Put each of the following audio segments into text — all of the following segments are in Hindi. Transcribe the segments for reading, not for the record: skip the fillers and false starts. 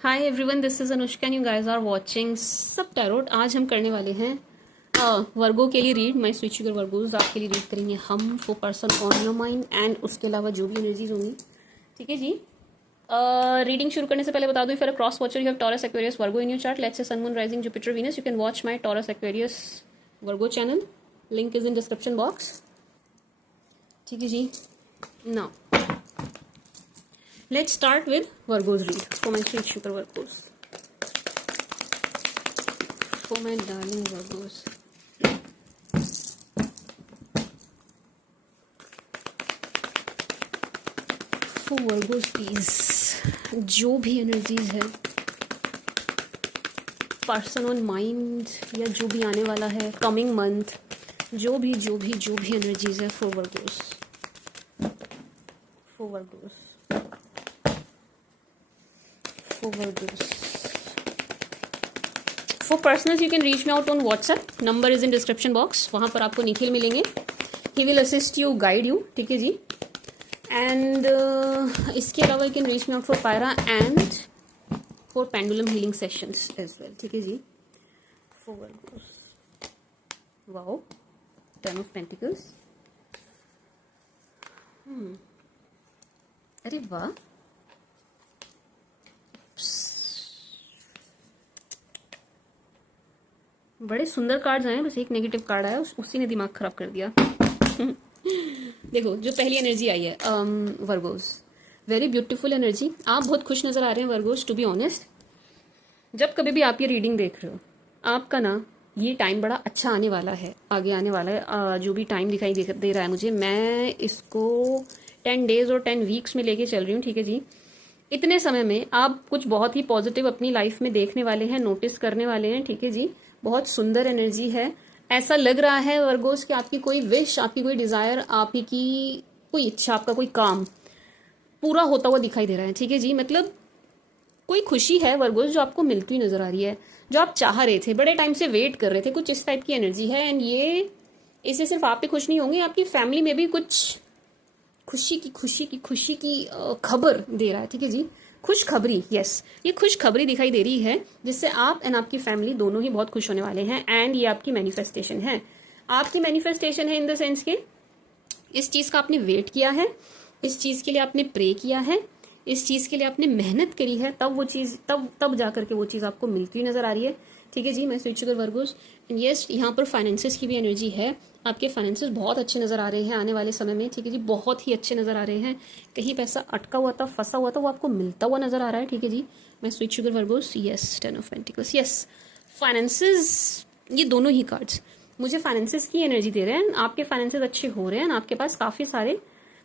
Hi everyone, this is Anushka and you guys are watching सब टैरोट। आज हम करने वाले हैं वर्गो के लिए रीड। मैं स्विच कर वर्गोज आपके लिए रीड करेंगे हम for person on your mind and उसके अलावा जो भी एनर्जीज होंगी। ठीक है जी। रीडिंग शुरू करने से पहले बता दूं, if cross watcher you have Taurus Aquarius Virgo in your chart, let's say sun moon rising Jupiter Venus, you can watch my Taurus Aquarius Virgo channel, link is in description box. ठीक है जी। Now let's start with Virgo's read for my sweet sugar Virgos, for my darling Virgos. For Virgos please, जो भी एनर्जीज है पर्सन ऑन माइंड या जो भी आने वाला है कमिंग मंथ, जो भी एनर्जीज है for Virgos, for Virgos. For personals you can reach me out on WhatsApp, number is in description box. वहाँ पर आपको निखिल मिलेंगे, he will assist you, guide you. ठीक है जी। एंड इसके अलावा you can reach me out for Pyra and for pendulum healing sessions as well. ठीक है जी। For Virgos, wow, Ten of Pentacles. अरे वाह, बड़े सुंदर कार्ड्स आए, बस एक नेगेटिव कार्ड आया, उसी ने दिमाग खराब कर दिया। देखो जो पहली एनर्जी आई है वर्गोस, वेरी ब्यूटीफुल एनर्जी। आप बहुत खुश नजर आ रहे हैं वर्गोस, टू बी ऑनेस्ट। जब कभी भी आप ये रीडिंग देख रहे हो, आपका ना ये टाइम बड़ा अच्छा आने वाला है, आगे आने वाला है। जो भी टाइम दिखाई दे रहा है मुझे, मैं इसको 10 डेज और 10 वीक्स में लेके चल रही हूँ। ठीक है जी। इतने समय में आप कुछ बहुत ही पॉजिटिव अपनी लाइफ में देखने वाले हैं, नोटिस करने वाले हैं। ठीक है जी। बहुत सुंदर एनर्जी है। ऐसा लग रहा है वर्गोस कि आपकी कोई विश, आपकी कोई डिजायर, आपकी कोई इच्छा, आपका कोई काम पूरा होता हुआ दिखाई दे रहा है। ठीक है जी। मतलब कोई खुशी है वर्गोस जो आपको मिलती नजर आ रही है, जो आप चाह रहे थे, बड़े टाइम से वेट कर रहे थे, कुछ इस टाइप की एनर्जी है। एंड ये इससे सिर्फ आप ही खुश नहीं होंगे, आपकी फैमिली में भी कुछ खुशी की खबर दे रहा है। ठीक है जी। खुशखबरी, यस, ये खुशखबरी दिखाई दे रही है, जिससे आप एंड आपकी फैमिली दोनों ही बहुत खुश होने वाले हैं। एंड ये आपकी मैनिफेस्टेशन है, आपकी मैनिफेस्टेशन है इन द सेंस के इस चीज का आपने वेट किया है, इस चीज के लिए आपने प्रे किया है, इस चीज के लिए आपने मेहनत करी है, तब वो चीज तब जा करके वो चीज आपको मिलती नजर आ रही है। ठीक है जी। मैं switch sugar Virgos and yes, यहाँ पर फाइनेंसेस की भी एनर्जी है। आपके फाइनेंसेस बहुत अच्छे नजर आ रहे हैं आने वाले समय में। ठीक है जी। बहुत ही अच्छे नजर आ रहे हैं। कहीं पैसा अटका हुआ था, फंसा हुआ था, वो आपको मिलता हुआ नजर आ रहा है। ठीक है जी। मैं switch sugar Virgo's, yes, 10 of pentacles, yes, finances. ये दोनों ही कार्ड्स मुझे फाइनेंसेस की एनर्जी दे रहे हैं। आपके फाइनेंसेस अच्छे हो रहे हैं, आपके पास काफी सारे,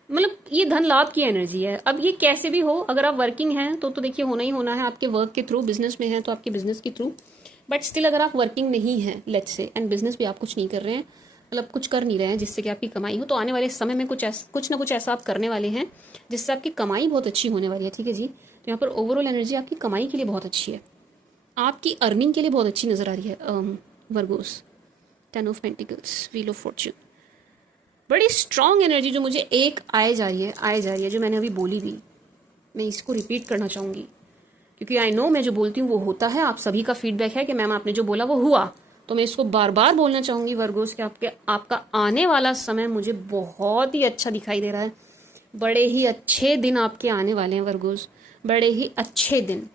मतलब ये धन लाभ की एनर्जी है। अब ये कैसे भी हो, अगर आप वर्किंग हैं तो देखिए होना ही होना है आपके वर्क के थ्रू, बिजनेस में है तो आपके बिजनेस के थ्रू। बट स्टिल अगर आप वर्किंग नहीं है लेट्स से, एंड बिजनेस भी आप कुछ नहीं कर रहे हैं, मतलब कुछ कर नहीं रहे हैं जिससे कि आपकी कमाई हो, तो आने वाले समय में कुछ ना कुछ ऐसा आप करने वाले हैं जिससे आपकी कमाई बहुत अच्छी होने वाली है। ठीक है जी। तो यहाँ पर ओवरऑल एनर्जी आपकी कमाई के लिए बहुत अच्छी है, आपकी अर्निंग के लिए बहुत अच्छी नजर आ रही है Virgo's. 10 of pentacles, wheel of Fortune, बड़ी स्ट्रांग एनर्जी जो मुझे एक आए जा रही है, जो मैंने अभी बोली भी, मैं इसको रिपीट करना चाहूंगी क्योंकि आई नो मैं जो बोलती हूँ वो होता है। आप सभी का फीडबैक है कि मैम आपने जो बोला वो हुआ, तो मैं इसको बार बार बोलना चाहूंगी वर्गोस कि आपका आने वाला समय मुझे बहुत ही अच्छा दिखाई दे रहा है। बड़े ही अच्छे दिन आपके आने वाले हैं वर्गोस, बड़े ही अच्छे दिन।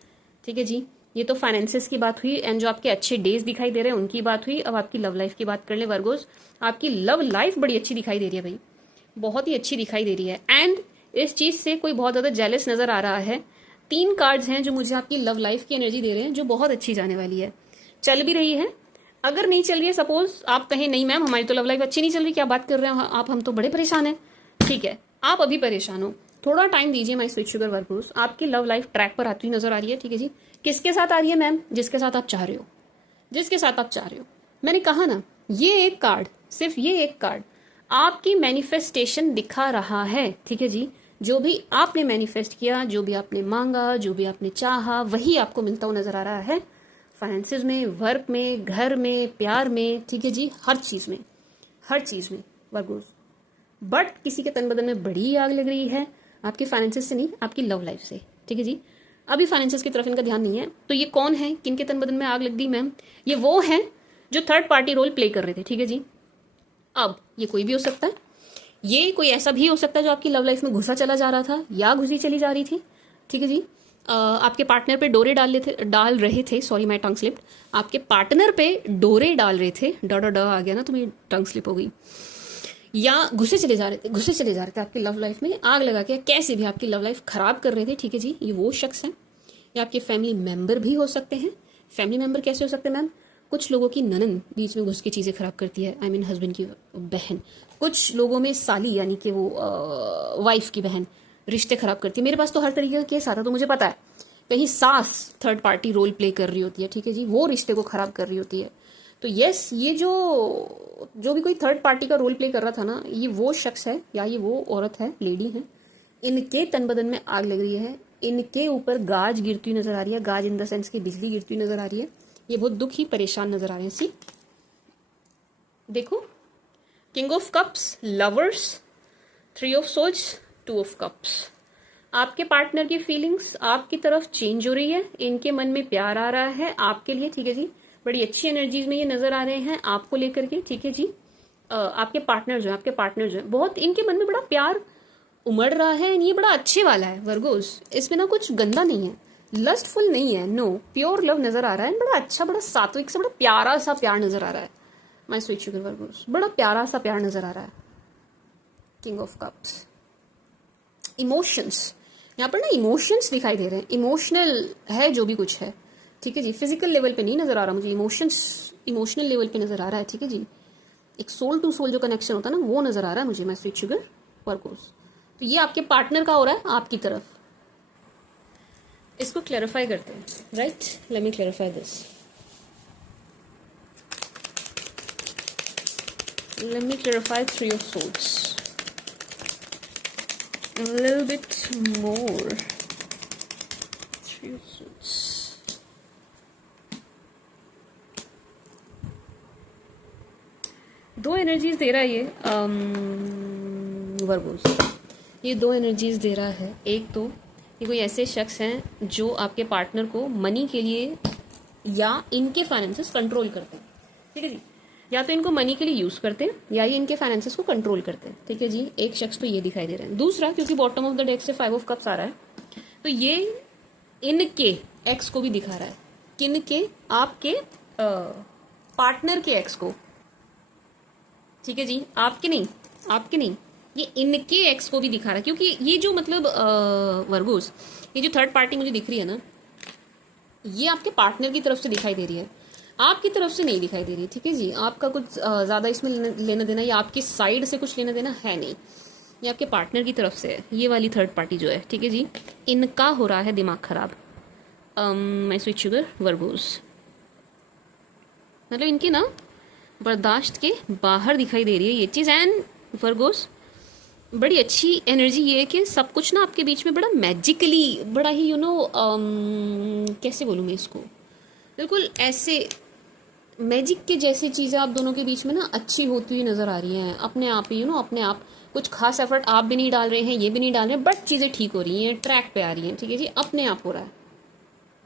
ठीक है जी। ये तो फाइनेंसेस की बात हुई एंड जो आपके अच्छे डेज दिखाई दे रहे हैं उनकी बात हुई। अब आपकी लव लाइफ की बात कर ले वर्गोस। आपकी लव लाइफ बड़ी अच्छी दिखाई दे रही है भाई, बहुत ही अच्छी दिखाई दे रही है। एंड इस चीज से कोई बहुत ज्यादा जेलस नजर आ रहा है। 3 कार्ड्स हैं जो मुझे आपकी लव लाइफ की एनर्जी दे रहे हैं, जो बहुत अच्छी जाने वाली है, चल भी रही है। अगर नहीं चल रही है, सपोज आप कहें नहीं मैम हमारी तो लव लाइफ अच्छी नहीं चल रही, क्या बात कर रहे हैं आप, हम तो बड़े परेशान हैं। ठीक है, आप अभी परेशान हो, थोड़ा टाइम दीजिए माई स्वीट शुगर वर्गोस, आपकी लव लाइफ ट्रैक पर आती हुई नजर आ रही है। ठीक है जी। किसके साथ आ रही है मैम? जिसके साथ आप चाह रहे हो, जिसके साथ आप चाह रहे हो। मैंने कहा ना, ये एक कार्ड, सिर्फ ये एक कार्ड आपकी मैनिफेस्टेशन दिखा रहा है। ठीक है जी। जो भी आपने मैनिफेस्ट किया, जो भी आपने मांगा, जो भी आपने चाहा, वही आपको मिलता हुआ नजर आ रहा है। फाइनेंसेस में, वर्क में, घर में, प्यार में। ठीक है जी। हर चीज में, हर चीज में वर्गोस। बट किसी के तन बदन में बड़ी आग लग रही है, आपके फाइनेंसेस से नहीं, आपकी लव लाइफ से। ठीक है जी। अभी फाइनेंसेस की तरफ इनका ध्यान नहीं है। तो ये कौन है, किनके तन बदन में आग लग गई मैम? ये वो हैं जो थर्ड पार्टी रोल प्ले कर रहे थे, ठीक है जी। अब ये कोई भी हो सकता है, ये कोई ऐसा भी हो सकता है जो आपकी लव लाइफ में घुसा चला जा रहा था या घुसी चली जा रही थी, ठीक है जी। आपके पार्टनर पे डोरे डाल रहे थे, सॉरी माय टंग स्लिप, आपके पार्टनर पे डोरे डाल रहे थे, ड आ गया ना तो मेरी टंग स्लिप हो गई, या घुसे चले जा रहे थे आपकी लव लाइफ में, आग लगा के कैसे भी आपकी लव लाइफ खराब कर रहे थे, ठीक है जी। ये वो शख्स हैं, या आपके फैमिली मेंबर भी हो सकते हैं। फैमिली मेंबर कैसे हो सकते हैं मैम? कुछ लोगों की ननन बीच में घुस के चीज़ें खराब करती है, आई मीन हस्बैंड की बहन। कुछ लोगों में साली यानी कि वो वाइफ की बहन रिश्ते खराब करती है। मेरे पास तो हर तरीके का केस आता, तो मुझे पता है कहीं सास थर्ड पार्टी रोल प्ले कर रही होती है, ठीक है जी, वो रिश्ते को खराब कर रही होती है। तो यस, ये जो भी कोई थर्ड पार्टी का रोल प्ले कर रहा था ना, ये वो शख्स है या ये वो औरत है, लेडी है, इनके तन बदन में आग लग रही है, इनके ऊपर गाज गिरती हुई नजर आ रही है, गाज इन द सेंस की बिजली गिरती हुई नजर आ रही है। ये बहुत दुखी परेशान नजर आ रहे हैं। सी देखो, king of cups, lovers, 3 of swords, 2 of cups. आपके पार्टनर की फीलिंग्स आपकी तरफ चेंज हो रही है, इनके मन में प्यार आ रहा है आपके लिए, ठीक है जी। बड़ी अच्छी एनर्जीज में ये नजर आ रहे हैं आपको लेकर के, ठीक है जी। आपके पार्टनर जो है बहुत इनके मन में बड़ा प्यार उमड़ रहा है, ये बड़ा अच्छे वाला है वर्गोस, इसमें ना कुछ गंदा नहीं है, लस्टफुल नहीं है, नो, प्योर लव नजर आ रहा है, बड़ा अच्छा, बड़ा सात्विक से बड़ा प्यारा सा प्यार नजर आ रहा है। माय स्वीट शुगर वर्गोस, बड़ा प्यारा सा प्यार नजर आ रहा है। किंग ऑफ कप्स, इमोशंस, यहाँ पर ना इमोशंस दिखाई दे रहे हैं, इमोशनल है जो भी कुछ है, ठीक है जी। फिजिकल लेवल पे नहीं नजर आ रहा मुझे, इमोशनल लेवल पे नजर आ रहा है, ठीक है जी। एक सोल टू सोल जो कनेक्शन होता है ना, वो नजर आ रहा है मुझे, माय स्वीट शुगर वर्गोस। तो ये आपके पार्टनर का हो रहा है आपकी तरफ। इसको क्लैरिफाई करते हैं, right, late me clarify this, let me clarify 3 of swords a little bit more. 3 of swords, दो एनर्जीज दे रहा है ये वर्गोस, ये दो एनर्जीज दे रहा है। एक तो ये कोई ऐसे शख्स हैं जो आपके पार्टनर को मनी के लिए या इनके फाइनेंसेस कंट्रोल करते हैं, ठीक है जी। या तो इनको मनी के लिए यूज करते हैं या ये इनके फाइनेंसेस को कंट्रोल करते हैं, ठीक है जी। एक शख्स तो ये दिखाई दे रहा है। दूसरा, क्योंकि बॉटम ऑफ द डेक से 5 ऑफ कप्स आ रहा है, तो ये इनके एक्स को भी दिखा रहा है, किनके? आपके पार्टनर के एक्स को, ठीक है जी। आपके नहीं, ये इनके एक्स को भी दिखा रहा है, क्योंकि ये जो मतलब वर्गोस, ये जो थर्ड पार्टी मुझे दिख रही है ना, ये आपके पार्टनर की तरफ से दिखाई दे रही है, आपकी तरफ से नहीं दिखाई दे रही, ठीक है जी। आपका कुछ ज्यादा इसमें लेना देना या आपकी साइड से कुछ लेना देना है नहीं, ये आपके पार्टनर की तरफ से है, ये वाली थर्ड पार्टी जो है, ठीक है जी। इनका हो रहा है दिमाग खराब, माय स्वीट शुगर वर्गोस, मतलब इनके ना बर्दाश्त के बाहर दिखाई दे रही है ये चीज़। एंड वर्गोस, बड़ी अच्छी एनर्जी ये है कि सब कुछ ना आपके बीच में बड़ा मैजिकली, बड़ा ही कैसे बोलूँ मैं इसको, बिल्कुल ऐसे मैजिक के जैसी चीज़ें आप दोनों के बीच में ना अच्छी होती हुई नज़र आ रही हैं अपने आप ही, अपने आप। कुछ खास एफर्ट आप भी नहीं डाल रहे हैं, ये भी नहीं डाल रहे हैं, बट चीज़ें ठीक हो रही हैं, ट्रैक पे आ रही हैं, ठीक है जी, अपने आप हो रहा है।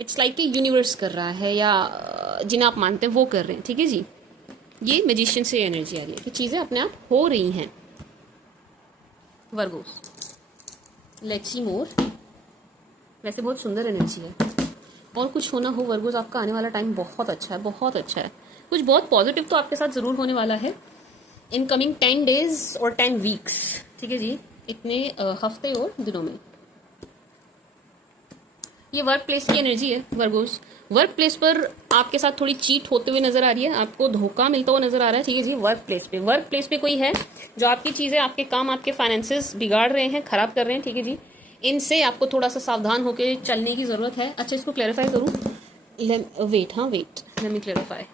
इट्स लाइक कि यूनिवर्स कर रहा है, या जिन्हें आप मानते हैं वो कर रहे हैं, ठीक है जी। ये मैजिशियन से एनर्जी आ रही है कि चीज़ें अपने आप हो रही हैं वर्गोस। लेट्स सी मोर, वैसे बहुत सुंदर एनर्जी है। और कुछ होना हो वर्गोस, आपका आने वाला टाइम बहुत अच्छा है, बहुत अच्छा है। कुछ बहुत पॉजिटिव तो आपके साथ ज़रूर होने वाला है इन कमिंग 10 डेज और 10 वीक्स, ठीक है जी, इतने हफ्ते और दिनों में। ये वर्क प्लेस की एनर्जी है वर्गोस। वर्क प्लेस पर आपके साथ थोड़ी चीट होते हुए नजर आ रही है, आपको धोखा मिलता हुआ नजर आ रहा है, ठीक है जी। वर्क प्लेस पे कोई है जो आपकी चीज़ें, आपके काम, आपके फाइनेंसेस बिगाड़ रहे हैं, खराब कर रहे हैं, ठीक है जी। इनसे आपको थोड़ा सा सावधान होकर चलने की जरूरत है। अच्छा, इसको क्लैरिफाई करूँ, wait let me clarify.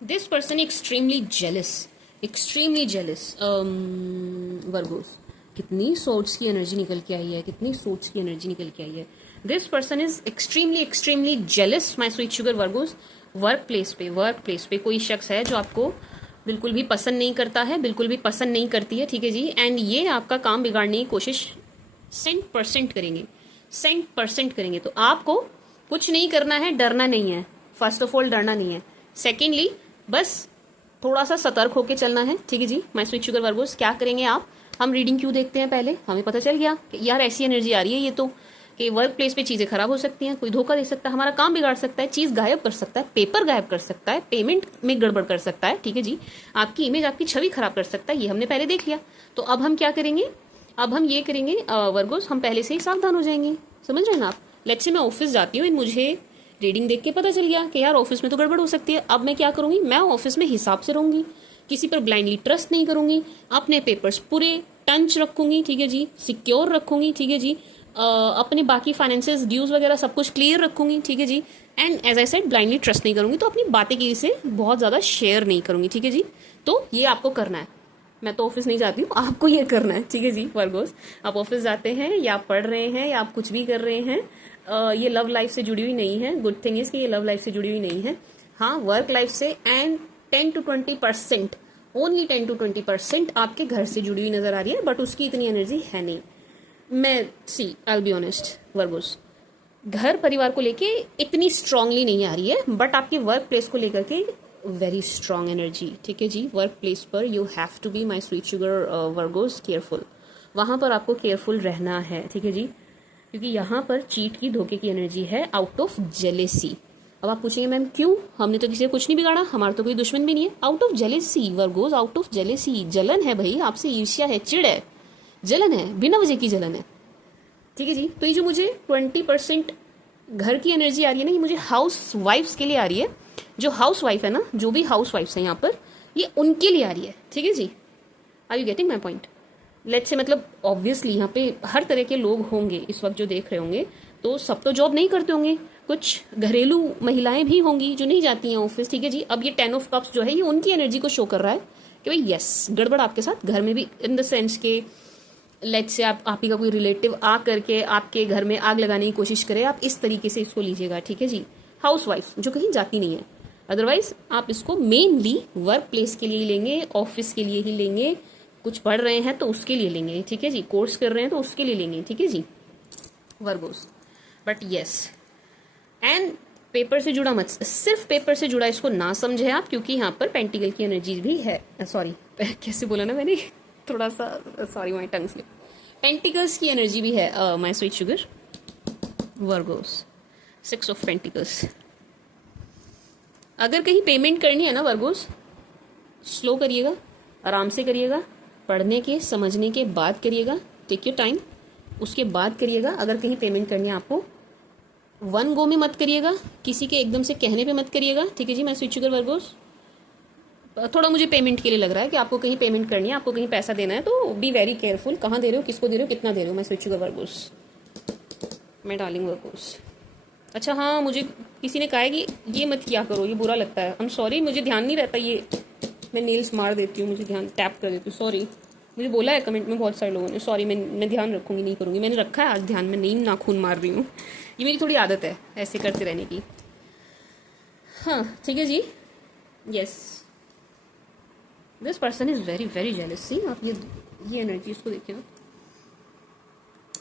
This person extremely jealous Virgos. कितनी सोर्ट्स की एनर्जी निकल के आई है, कितनी सोर्ट्स की एनर्जी निकल के आई है। This person is extremely extremely jealous my sweet sugar Virgo's. Work place पे कोई शख्स है जो आपको बिल्कुल भी पसंद नहीं करता है, बिल्कुल भी पसंद नहीं करती है, ठीक है जी। एंड ये आपका काम बिगाड़ने की कोशिश 100% करेंगे, 100% करेंगे। तो आपको कुछ नहीं करना है, डरना नहीं है। फर्स्ट ऑफ ऑल डरना नहीं है। सेकेंडली बस थोड़ा सा सतर्क होकर चलना है, ठीक है जी। माय स्वीट शुगर वर्गोस क्या करेंगे आप, हम रीडिंग क्यों देखते हैं, पहले हमें पता चल गया कि यार ऐसी एनर्जी आ रही है ये तो, कि वर्क प्लेस पे चीजें खराब हो सकती हैं, कोई धोखा दे सकता है, हमारा काम बिगाड़ सकता है, चीज गायब कर सकता है, पेपर गायब कर सकता है, पेमेंट में गड़बड़ कर सकता है, ठीक है जी। आपकी इमेज, आपकी छवि खराब कर सकता है, ये हमने पहले देख लिया। तो अब हम क्या करेंगे, अब हम ये करेंगे वर्गोस, हम पहले से ही सावधान हो जाएंगे, समझ रहे हैं ना आप। लेट्स से मैं ऑफिस जाती हूँ, मुझे रीडिंग देख के पता चल गया कि यार ऑफिस में तो गड़बड़ हो सकती है। अब मैं क्या करूंगी, मैं ऑफिस में हिसाब से रहूंगी, किसी पर ब्लाइंडली ट्रस्ट नहीं करूंगी, अपने पेपर्स पूरे टंच रखूंगी, ठीक है जी, सिक्योर रखूंगी, ठीक है जी। अपने बाकी फाइनेंसेस, ड्यूज वगैरह सब कुछ क्लियर रखूंगी, ठीक है जी। And as I said blindly trust नहीं करूंगी, तो अपनी बातें किसी से बहुत ज्यादा शेयर नहीं करूंगी, ठीक है जी। तो ये आपको करना है। मैं तो ऑफिस नहीं जाती हूँ, आपको ये करना है, ठीक है जी वर्गोस। आप ऑफिस जाते हैं या आप पढ़ रहे हैं या आप कुछ भी कर रहे हैं, ये लव लाइफ से जुड़ी हुई नहीं है। गुड थिंग इज कि ये लव लाइफ से जुड़ी हुई नहीं है, हाँ वर्क लाइफ से। एंड 10 to 20%, ओनली 10 to 20% आपके घर से जुड़ी हुई नजर आ रही है, बट उसकी इतनी एनर्जी है नहीं। मैं I will be honest Virgo's, घर परिवार को लेके इतनी स्ट्रांगली नहीं आ रही है, बट आपके वर्क प्लेस को लेकर के वेरी स्ट्रांग एनर्जी, ठीक है जी। वर्क प्लेस पर you have to be my sweet sugar Virgos careful, वहां पर आपको केयरफुल रहना है, ठीक है जी। क्योंकि यहाँ पर चीट की, धोखे की एनर्जी है, आउट ऑफ जेलेसी। अब आप पूछेंगे मैम क्यों, हमने तो किसी को कुछ नहीं बिगाड़ा, हमारा तो कोई दुश्मन भी नहीं है। Out of jealousy Virgo's, out of jealousy, जलन है भाई, आपसे ईर्ष्या है, चिड़ है, जलन है, बिना वजह की जलन है, ठीक है जी। तो ये जो मुझे 20% घर की एनर्जी आ रही है ना, ये मुझे हाउस वाइफ्स के लिए आ रही है। जो हाउस वाइफ है ना, जो भी हाउस वाइफ्स है यहाँ पर, ये उनके लिए आ रही है, ठीक है जी। Are you getting my point. Let's say मतलब ऑब्वियसली यहाँ पे हर तरह के लोग होंगे इस वक्त जो देख रहे होंगे, तो सब तो जॉब नहीं करते होंगे, कुछ घरेलू महिलाएं भी होंगी जो नहीं जाती हैं ऑफिस, ठीक है जी। अब ये 10 of Cups जो है, ये उनकी एनर्जी को शो कर रहा है कि भाई यस गड़बड़ आपके साथ घर में भी, इन द सेंस के लेट्स से आप ही का कोई रिलेटिव आ करके आपके घर में आग लगाने की कोशिश करे, आप इस तरीके से इसको लीजिएगा, ठीक है जी। हाउस वाइफ जो कहीं जाती नहीं है, अदरवाइज आप इसको मेनली वर्क प्लेस के लिए ही लेंगे, ऑफिस के लिए ही लेंगे, कुछ पढ़ रहे हैं तो उसके लिए लेंगे, ठीक है जी, कोर्स कर रहे हैं तो उसके लिए लेंगे, ठीक है जी Virgos. But yes, and paper से जुड़ा मत, सिर्फ पेपर से जुड़ा इसको ना समझे आप, क्योंकि यहाँ पर पेंटिकल की एनर्जी भी है। सॉरी कैसे बोला ना मैंने, थोड़ा सा sorry my tongue slip. Pentacles की एनर्जी भी है माई sweet sugar Virgo's, 6 of Pentacles। अगर कहीं पेमेंट करनी है ना वर्गोस, स्लो करिएगा, आराम से करिएगा, पढ़ने के समझने के बाद करिएगा, टेक योर टाइम, उसके बाद करिएगा। अगर कहीं पेमेंट करनी है आपको, वन गो में मत करिएगा, किसी के एकदम से कहने पे मत करिएगा, ठीक है जी। मैं स्वीट शुगर वर्गोस, थोड़ा मुझे पेमेंट के लिए लग रहा है कि आपको कहीं पेमेंट करनी है, आपको कहीं पैसा देना है, तो बी वेरी केयरफुल, कहाँ दे रहे हो, किसको दे रहे हो, कितना दे रहे हो। मैं स्वीट शुगर वर्गोस, मैं डार्लिंग वर्गोस। अच्छा हाँ, मुझे किसी ने कहा है कि ये मत किया करो, ये बुरा लगता है। आई एम सॉरी, मुझे ध्यान नहीं रहता, ये मैं नेल्स मार देती हूँ, मुझे ध्यान टैप कर देती हूँ, सॉरी। मुझे बोला है कमेंट में बहुत सारे लोगों ने, सॉरी, मैं ध्यान रखूंगी, नहीं करूंगी। मैंने रखा है आज ध्यान में, नहीं नाखून मार रही हूँ, ये मेरी थोड़ी आदत है ऐसे करते रहने की। हाँ ठीक है जी, yes, this person is very very jealous. See आप ये एनर्जी इसको देखिएगा,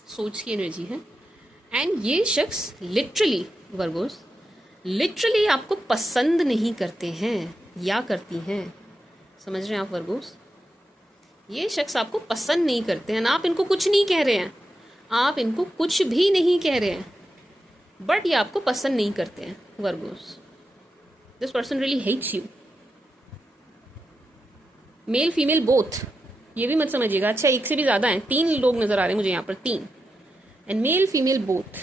सोच की एनर्जी है। एंड ये शख्स लिटरली वर्गोस, लिटरली आपको पसंद नहीं करते हैं या करती हैं, समझ रहे हैं आप वर्गोस। ये शख्स आपको पसंद नहीं करते हैं ना, आप इनको कुछ नहीं कह रहे हैं, आप इनको कुछ भी नहीं कह रहे हैं, बट ये आपको पसंद नहीं करते हैं Virgos. This person really hates you, male female both, ये भी मत समझिएगा। अच्छा, एक से भी ज्यादा है, 3 लोग नजर आ रहे हैं मुझे यहाँ पर, 3, एंड मेल फीमेल बोथ।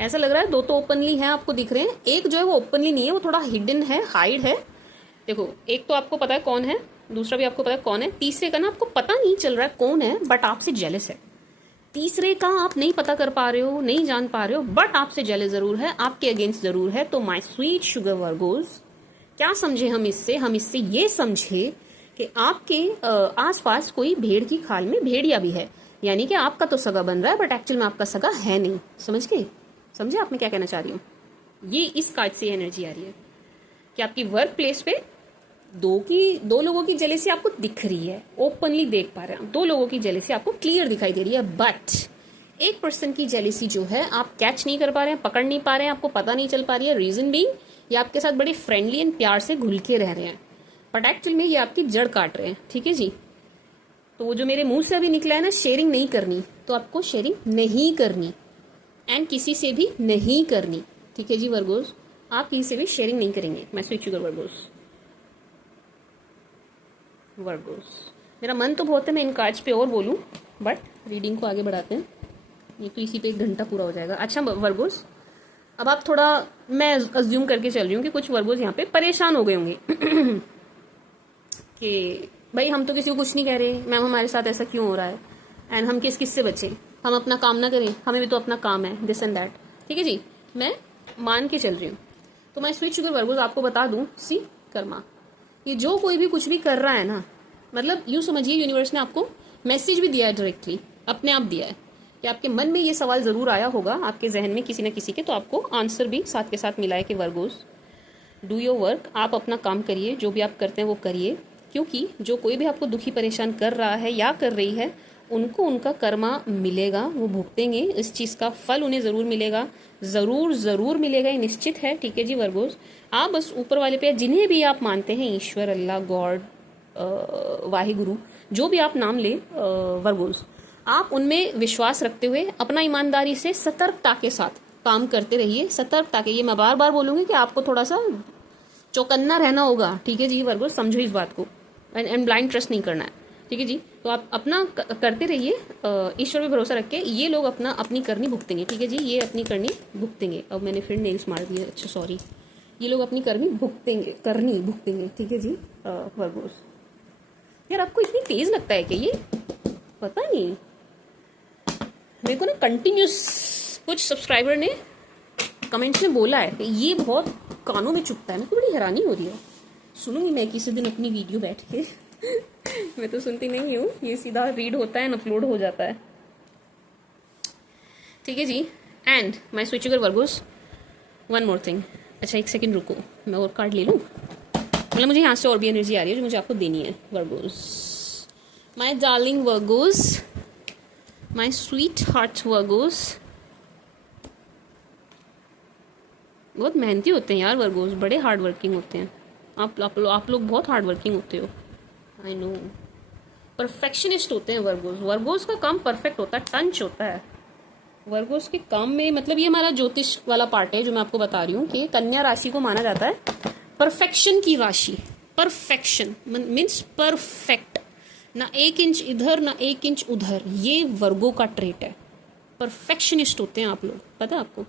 ऐसा लग रहा है 2 तो ओपनली हैं, आपको दिख रहे हैं, एक जो है वो ओपनली नहीं है, वो थोड़ा हिडन है, हाइड है। देखो, एक तो आपको पता है कौन है, दूसरा भी आपको पता है कौन है, तीसरे का ना आपको पता नहीं चल रहा है कौन है, बट आपसे जेलस है। तीसरे का आप नहीं पता कर पा रहे हो, नहीं जान पा रहे हो, बट आपसे जेलस जरूर है, आपके अगेंस्ट जरूर है। तो माय स्वीट शुगर वर्गोस, क्या समझे हम इससे? हम इससे ये समझे कि आपके आसपास कोई भेड़ की खाल में भेड़िया भी है, यानी कि आपका तो सगा बन रहा है बट एक्चुअल में आपका सगा है नहीं। समझ गए? समझे आप मैं क्या कहना चाह रही हूँ? ये इस कार्ड से एनर्जी आ रही है कि आपकी वर्क प्लेस पे दो लोगों की जेलेसी आपको दिख रही है, ओपनली देख पा रहे हैं। 2 लोगों की जेलेसी आपको क्लियर दिखाई दे रही है, बट एक पर्सन की जेलेसी जो है आप कैच नहीं कर पा रहे हैं, पकड़ नहीं पा रहे हैं, आपको पता नहीं चल पा रही है। रीजन बीइंग ये आपके साथ बड़े फ्रेंडली एंड प्यार से घुल के रह रहे हैं, बट एक्चुअल में ये आपकी जड़ काट रहे हैं। ठीक है जी? तो वो जो मेरे मुंह से अभी निकला है ना, शेयरिंग नहीं करनी, तो आपको शेयरिंग नहीं करनी एंड किसी से भी नहीं करनी। ठीक है जी वर्गोस, आप किसी से भी शेयरिंग नहीं करेंगे। मैं स्विच शुगर वर्गोस मेरा मन तो बहुत है मैं इन कार्ड्स पे और बोलूं, बट रीडिंग को आगे बढ़ाते हैं, ये तो इसी पे 1 घंटा पूरा हो जाएगा। अच्छा वर्गोस, अब आप थोड़ा, मैं अज्यूम करके चल रही हूँ कि कुछ वर्गोस यहाँ पे परेशान हो गए होंगे कि भाई हम तो किसी को कुछ नहीं कह रहे, मैम हमारे साथ ऐसा क्यों हो रहा है, एंड हम किस से बचें, हम अपना काम ना करें, हमें भी तो अपना काम है, दिस एंड दैट। ठीक है जी, मैं मान के चल रही हूँ। तो मैं स्वीट शुगर वर्गोस आपको बता दूं, सी कर्मा, ये जो कोई भी कुछ भी कर रहा है ना, मतलब यूं समझिए यूनिवर्स ने आपको मैसेज भी दिया है, डायरेक्टली अपने आप दिया है कि आपके मन में ये सवाल जरूर आया होगा, आपके जहन में किसी न किसी के, तो आपको आंसर भी साथ के साथ मिला है कि वर्गोस डू योर वर्क, आप अपना काम करिए, जो भी आप करते हैं वो करिए, क्योंकि जो कोई भी आपको दुखी परेशान कर रहा है या कर रही है, उनको उनका कर्मा मिलेगा, वो भुगतेंगे, इस चीज़ का फल उन्हें ज़रूर मिलेगा, ज़रूर मिलेगा, ये निश्चित है। ठीक है जी वर्गोस, आप बस ऊपर वाले पे, जिन्हें भी आप मानते हैं, ईश्वर, अल्लाह, गॉड, वाहिगुरु, जो भी आप नाम ले वर्गोस, आप उनमें विश्वास रखते हुए अपना ईमानदारी से सतर्कता के साथ काम करते रहिए। सतर्कता के, ये मैं बार बार बोलूंगी कि आपको थोड़ा सा चौकन्ना रहना होगा। ठीक है जी वर्गोस, समझो इस बात को, एंड ब्लाइंड ट्रस्ट नहीं करना है। ठीक है जी, तो आप अपना करते रहिए, ईश्वर पे भरोसा रख के, ये लोग अपनी करनी भुगतेंगे। ठीक है जी, ये अपनी करनी भुगतेंगे। अब मैंने फिर नेल्स मार दिए, अच्छा सॉरी, ये लोग अपनी करनी भुगतेंगे। ठीक है जी वर्गोस, यार आपको इतनी तेज लगता है कि ये पता नहीं, मेरे को ना कंटिन्यूस कुछ सब्सक्राइबर ने कमेंट्स में बोला है कि ये बहुत कानों में चुभता है। मेरे को बड़ी हैरानी हो रही है, सुनूंगी मैं किसी दिन अपनी वीडियो बैठ के मैं तो सुनती नहीं हूँ, ये सीधा रीड होता है, अपलोड हो जाता है। ठीक है जी, and my switch sugar Virgos, one more thing. अच्छा 1 सेकंड रुको, मैं और कार्ड ले लूँ, मतलब मुझे यहाँ से और भी एनर्जी आ रही है जो मुझे आपको देनी है। Virgo's, my darling Virgo's, my sweet heart Virgo's, बहुत मेहनती होते हैं यार वर्गोस, बड़े हार्ड वर्किंग होते हैं। आप लोग बहुत हार्ड वर्किंग होते हो, आई नो, परफेक्शनिस्ट होते हैं वर्गोस। वर्गोस का काम परफेक्ट होता है, टंच होता है वर्गोस के काम में। मतलब ये हमारा ज्योतिष वाला पार्ट है जो मैं आपको बता रही हूँ कि कन्या राशि को माना जाता है परफेक्शन की राशि। परफेक्शन मीन्स परफेक्ट, ना 1 इंच इधर ना 1 इंच उधर, ये वर्गो का ट्रेट है। परफेक्शनिस्ट होते हैं आप लोग, पता है आपको,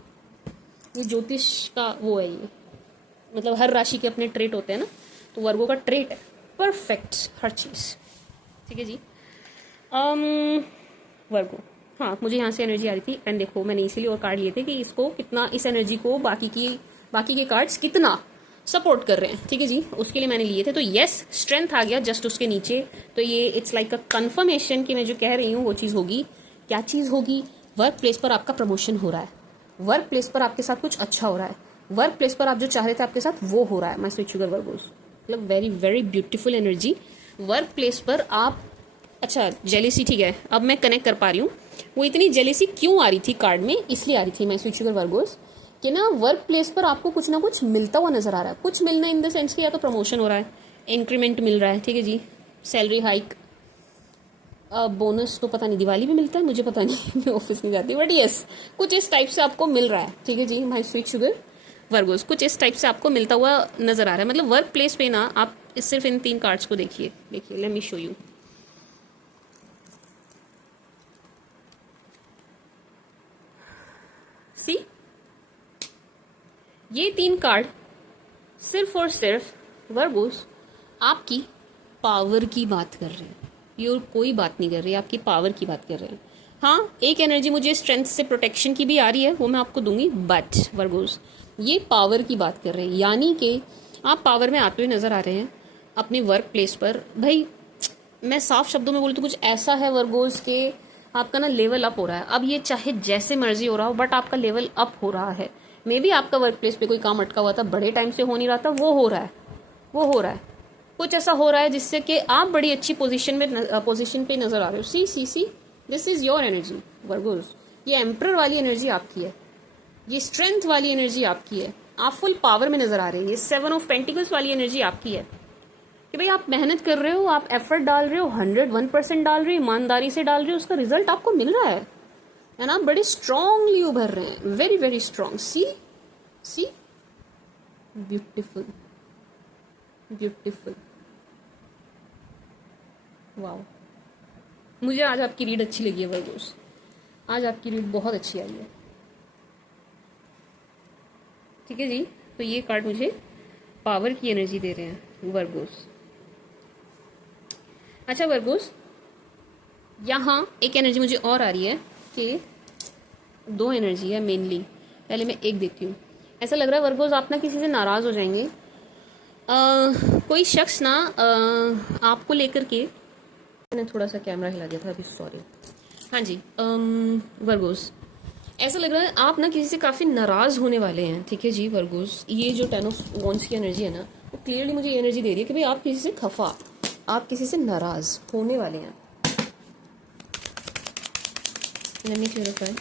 ये ज्योतिष का वो है ये, मतलब हर राशि के अपने ट्रेट होते हैं ना, तो वर्गो का ट्रेट है परफेक्ट हर चीज़। ठीक है जी वर्गो, हाँ मुझे यहाँ से एनर्जी आ रही थी, एंड देखो मैंने इसीलिए और कार्ड लिए थे कि इसको कितना, इस एनर्जी को बाकी के कार्ड्स कितना सपोर्ट कर रहे हैं। ठीक है जी, उसके लिए मैंने लिए थे। तो यस, स्ट्रेंथ आ गया जस्ट उसके नीचे, तो ये इट्स लाइक अ कन्फर्मेशन कि मैं जो कह रही हूँ वो चीज़ होगी। क्या चीज़ होगी? वर्क प्लेस पर आपका प्रमोशन हो रहा है, वर्क प्लेस पर आपके साथ कुछ अच्छा हो रहा है, वर्क प्लेस पर आप जो चाह रहे थे आपके साथ वो हो रहा है। माय स्वीट शुगर वर्गोस, मतलब very very beautiful energy. Work place पर आप, अच्छा जेलेसी, ठीक है अब मैं कनेक्ट कर पा रही हूँ, वो इतनी जेलेसी क्यों आ रही थी कार्ड में, इसलिए आ रही थी माय स्वीट शुगर वर्गोस कि ना वर्क प्लेस पर आपको कुछ ना कुछ मिलता हुआ नजर आ रहा है। कुछ मिलना इन द सेंस कि या तो प्रमोशन हो रहा है, इंक्रीमेंट मिल रहा है, ठीक है जी, सैलरी हाइक, बोनस तो पता नहीं दिवाली में मिलता है, मुझे पता नहीं मैं ऑफिस नहीं जाती, बट यस कुछ इस टाइप से आपको मिल रहा है। ठीक है जी माय स्वीट शुगर वर्गोस, कुछ इस टाइप से आपको मिलता हुआ नजर आ रहा है। मतलब वर्क प्लेस पे ना आप सिर्फ इन 3 कार्ड्स को देखिए, लेट मी शो यू। सी, ये 3 कार्ड सिर्फ और सिर्फ वर्गोस आपकी पावर की बात कर रहे हैं, ये और कोई बात नहीं कर रही, आपकी पावर की बात कर रहे हैं। हाँ एक एनर्जी मुझे स्ट्रेंथ से प्रोटेक्शन की भी आ रही है, वो मैं आपको दूंगी, बट वर्गोस ये पावर की बात कर रहे हैं, यानी कि आप पावर में आते हुए नजर आ रहे हैं अपने वर्क प्लेस पर। भाई मैं साफ शब्दों में बोलूँ तो कुछ ऐसा है वर्गोस के आपका ना लेवल अप हो रहा है। अब ये चाहे जैसे मर्जी हो रहा हो, बट आपका लेवल अप हो रहा है। मे बी आपका वर्क प्लेस पे कोई काम अटका हुआ था, बड़े टाइम से हो नहीं रहा था, वो हो रहा है, वो हो रहा है। कुछ ऐसा हो रहा है जिससे कि आप बड़ी अच्छी पोजीशन पे नजर आ रहे हो। See see see, this is your energy Virgos. ये एम्परर वाली एनर्जी आपकी है, ये स्ट्रेंथ वाली एनर्जी आपकी है, आप फुल पावर में नजर आ रहे हैं। ये 7 ऑफ पेंटिकल्स वाली एनर्जी आपकी है कि भाई आप मेहनत कर रहे हो, आप एफर्ट डाल रहे हो, 101% डाल रहे हो, ईमानदारी से डाल रहे हो, उसका रिजल्ट आपको मिल रहा है एंड आप बड़े स्ट्रांगली उभर रहे हैं, वेरी वेरी स्ट्रांग। सी सी, ब्यूटिफुल ब्यूटिफुल, वाओ। मुझे आज आपकी रीड अच्छी लगी है वर्गोस, आज आपकी रीड बहुत अच्छी आई है। ठीक है जी, तो ये कार्ड मुझे पावर की एनर्जी दे रहे हैं वर्गोस। अच्छा वर्गोस, यहाँ एक एनर्जी मुझे और आ रही है कि 2 एनर्जी है मेनली। पहले मैं एक देखती हूँ। ऐसा लग रहा है वर्गोस आप ना किसी से नाराज हो जाएंगे। कोई शख्स ना आपको लेकर के, मैंने थोड़ा सा कैमरा हिला दिया था अभी, सॉरी। हाँ जी वर्गोस, ऐसा लग रहा है आप ना किसी से काफ़ी नाराज़ होने वाले हैं। ठीक है जी वर्गोस, ये जो 10 ऑफ वॉन्ड्स की एनर्जी है ना, वो क्लियरली मुझे ये एनर्जी दे रही है कि भाई आप किसी से खफा, आप किसी से नाराज़ होने वाले हैं। Late me clarify.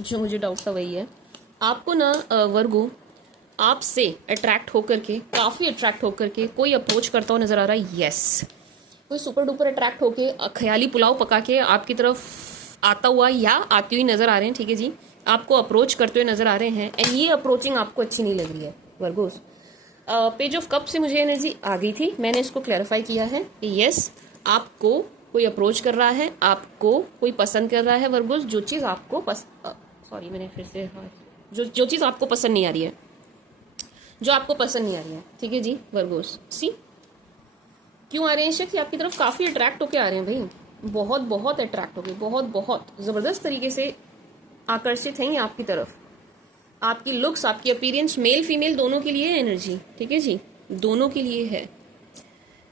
जो मुझे डाउट था वही है। आपको ना वर्गो, आपसे अट्रैक्ट होकर के, काफ़ी अट्रैक्ट होकर के कोई अप्रोच करता हुआ नजर आ रहा है। यस, कोई सुपर डुपर अट्रैक्ट होके ख्याली पुलाव पका के आपकी तरफ आता हुआ या आती हुई नजर आ रहे हैं। ठीक है जी, आपको अप्रोच करते हुए नजर आ रहे हैं एंड ये अप्रोचिंग आपको अच्छी नहीं लग रही है वर्गोस। पेज ऑफ कप से मुझे एनर्जी आ गई थी, मैंने इसको क्लैरिफाई किया है कि यस, आपको कोई अप्रोच कर रहा है, आपको कोई पसंद कर रहा है वर्गोस। जो चीज़ आपको सॉरी मैंने फिर से, जो चीज़ आपको पसंद नहीं आ रही है, जो आपको पसंद नहीं आ रही है। ठीक है जी वर्गोस, सी क्यों आ रहे हैं शख्स आपकी तरफ, काफ़ी अट्रैक्ट होके आ रहे हैं भाई, बहुत बहुत अट्रैक्ट होके, बहुत बहुत ज़बरदस्त तरीके से आकर्षित हैं आपकी तरफ। आपकी लुक्स, आपकी अपीयरेंस, मेल फीमेल दोनों के लिए एनर्जी। ठीक है जी, दोनों के लिए है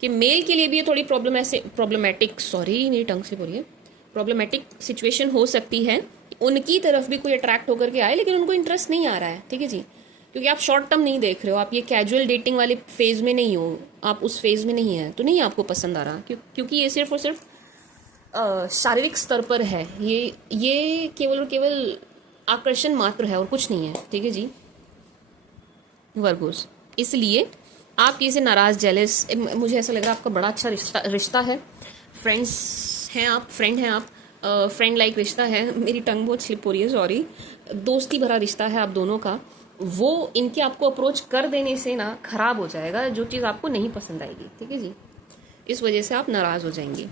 कि मेल के लिए भी ये थोड़ी प्रॉब्लमेटिक, सॉरी मेरी टंग से बोलिए, प्रॉब्लमेटिक सिचुएशन हो सकती है। उनकी तरफ भी कोई अट्रैक्ट होकर के आए लेकिन उनको इंटरेस्ट नहीं आ रहा है। ठीक है जी, क्योंकि आप शॉर्ट टर्म नहीं देख रहे हो, आप ये कैजुअल डेटिंग वाले फेज में नहीं हो, आप उस फेज में नहीं है, तो नहीं आपको पसंद आ रहा, क्योंकि ये सिर्फ और सिर्फ शारीरिक स्तर पर है। ये केवल और केवल आकर्षण मात्र है और कुछ नहीं है। ठीक है जी वर्गोस, इसलिए आप किसी नाराज, जेलस, मुझे ऐसा लग रहा है आपका बड़ा अच्छा रिश्ता है, फ्रेंड्स हैं आप, फ्रेंड हैं आप, फ्रेंड लाइक रिश्ता है। मेरी टंग बहुत स्लिप हो रही है, सॉरी। दोस्ती भरा रिश्ता है आप दोनों का, वो इनके आपको अप्रोच कर देने से ना खराब हो जाएगा, जो चीज़ आपको नहीं पसंद आएगी। ठीक है जी, इस वजह से आप नाराज़ हो जाएंगे,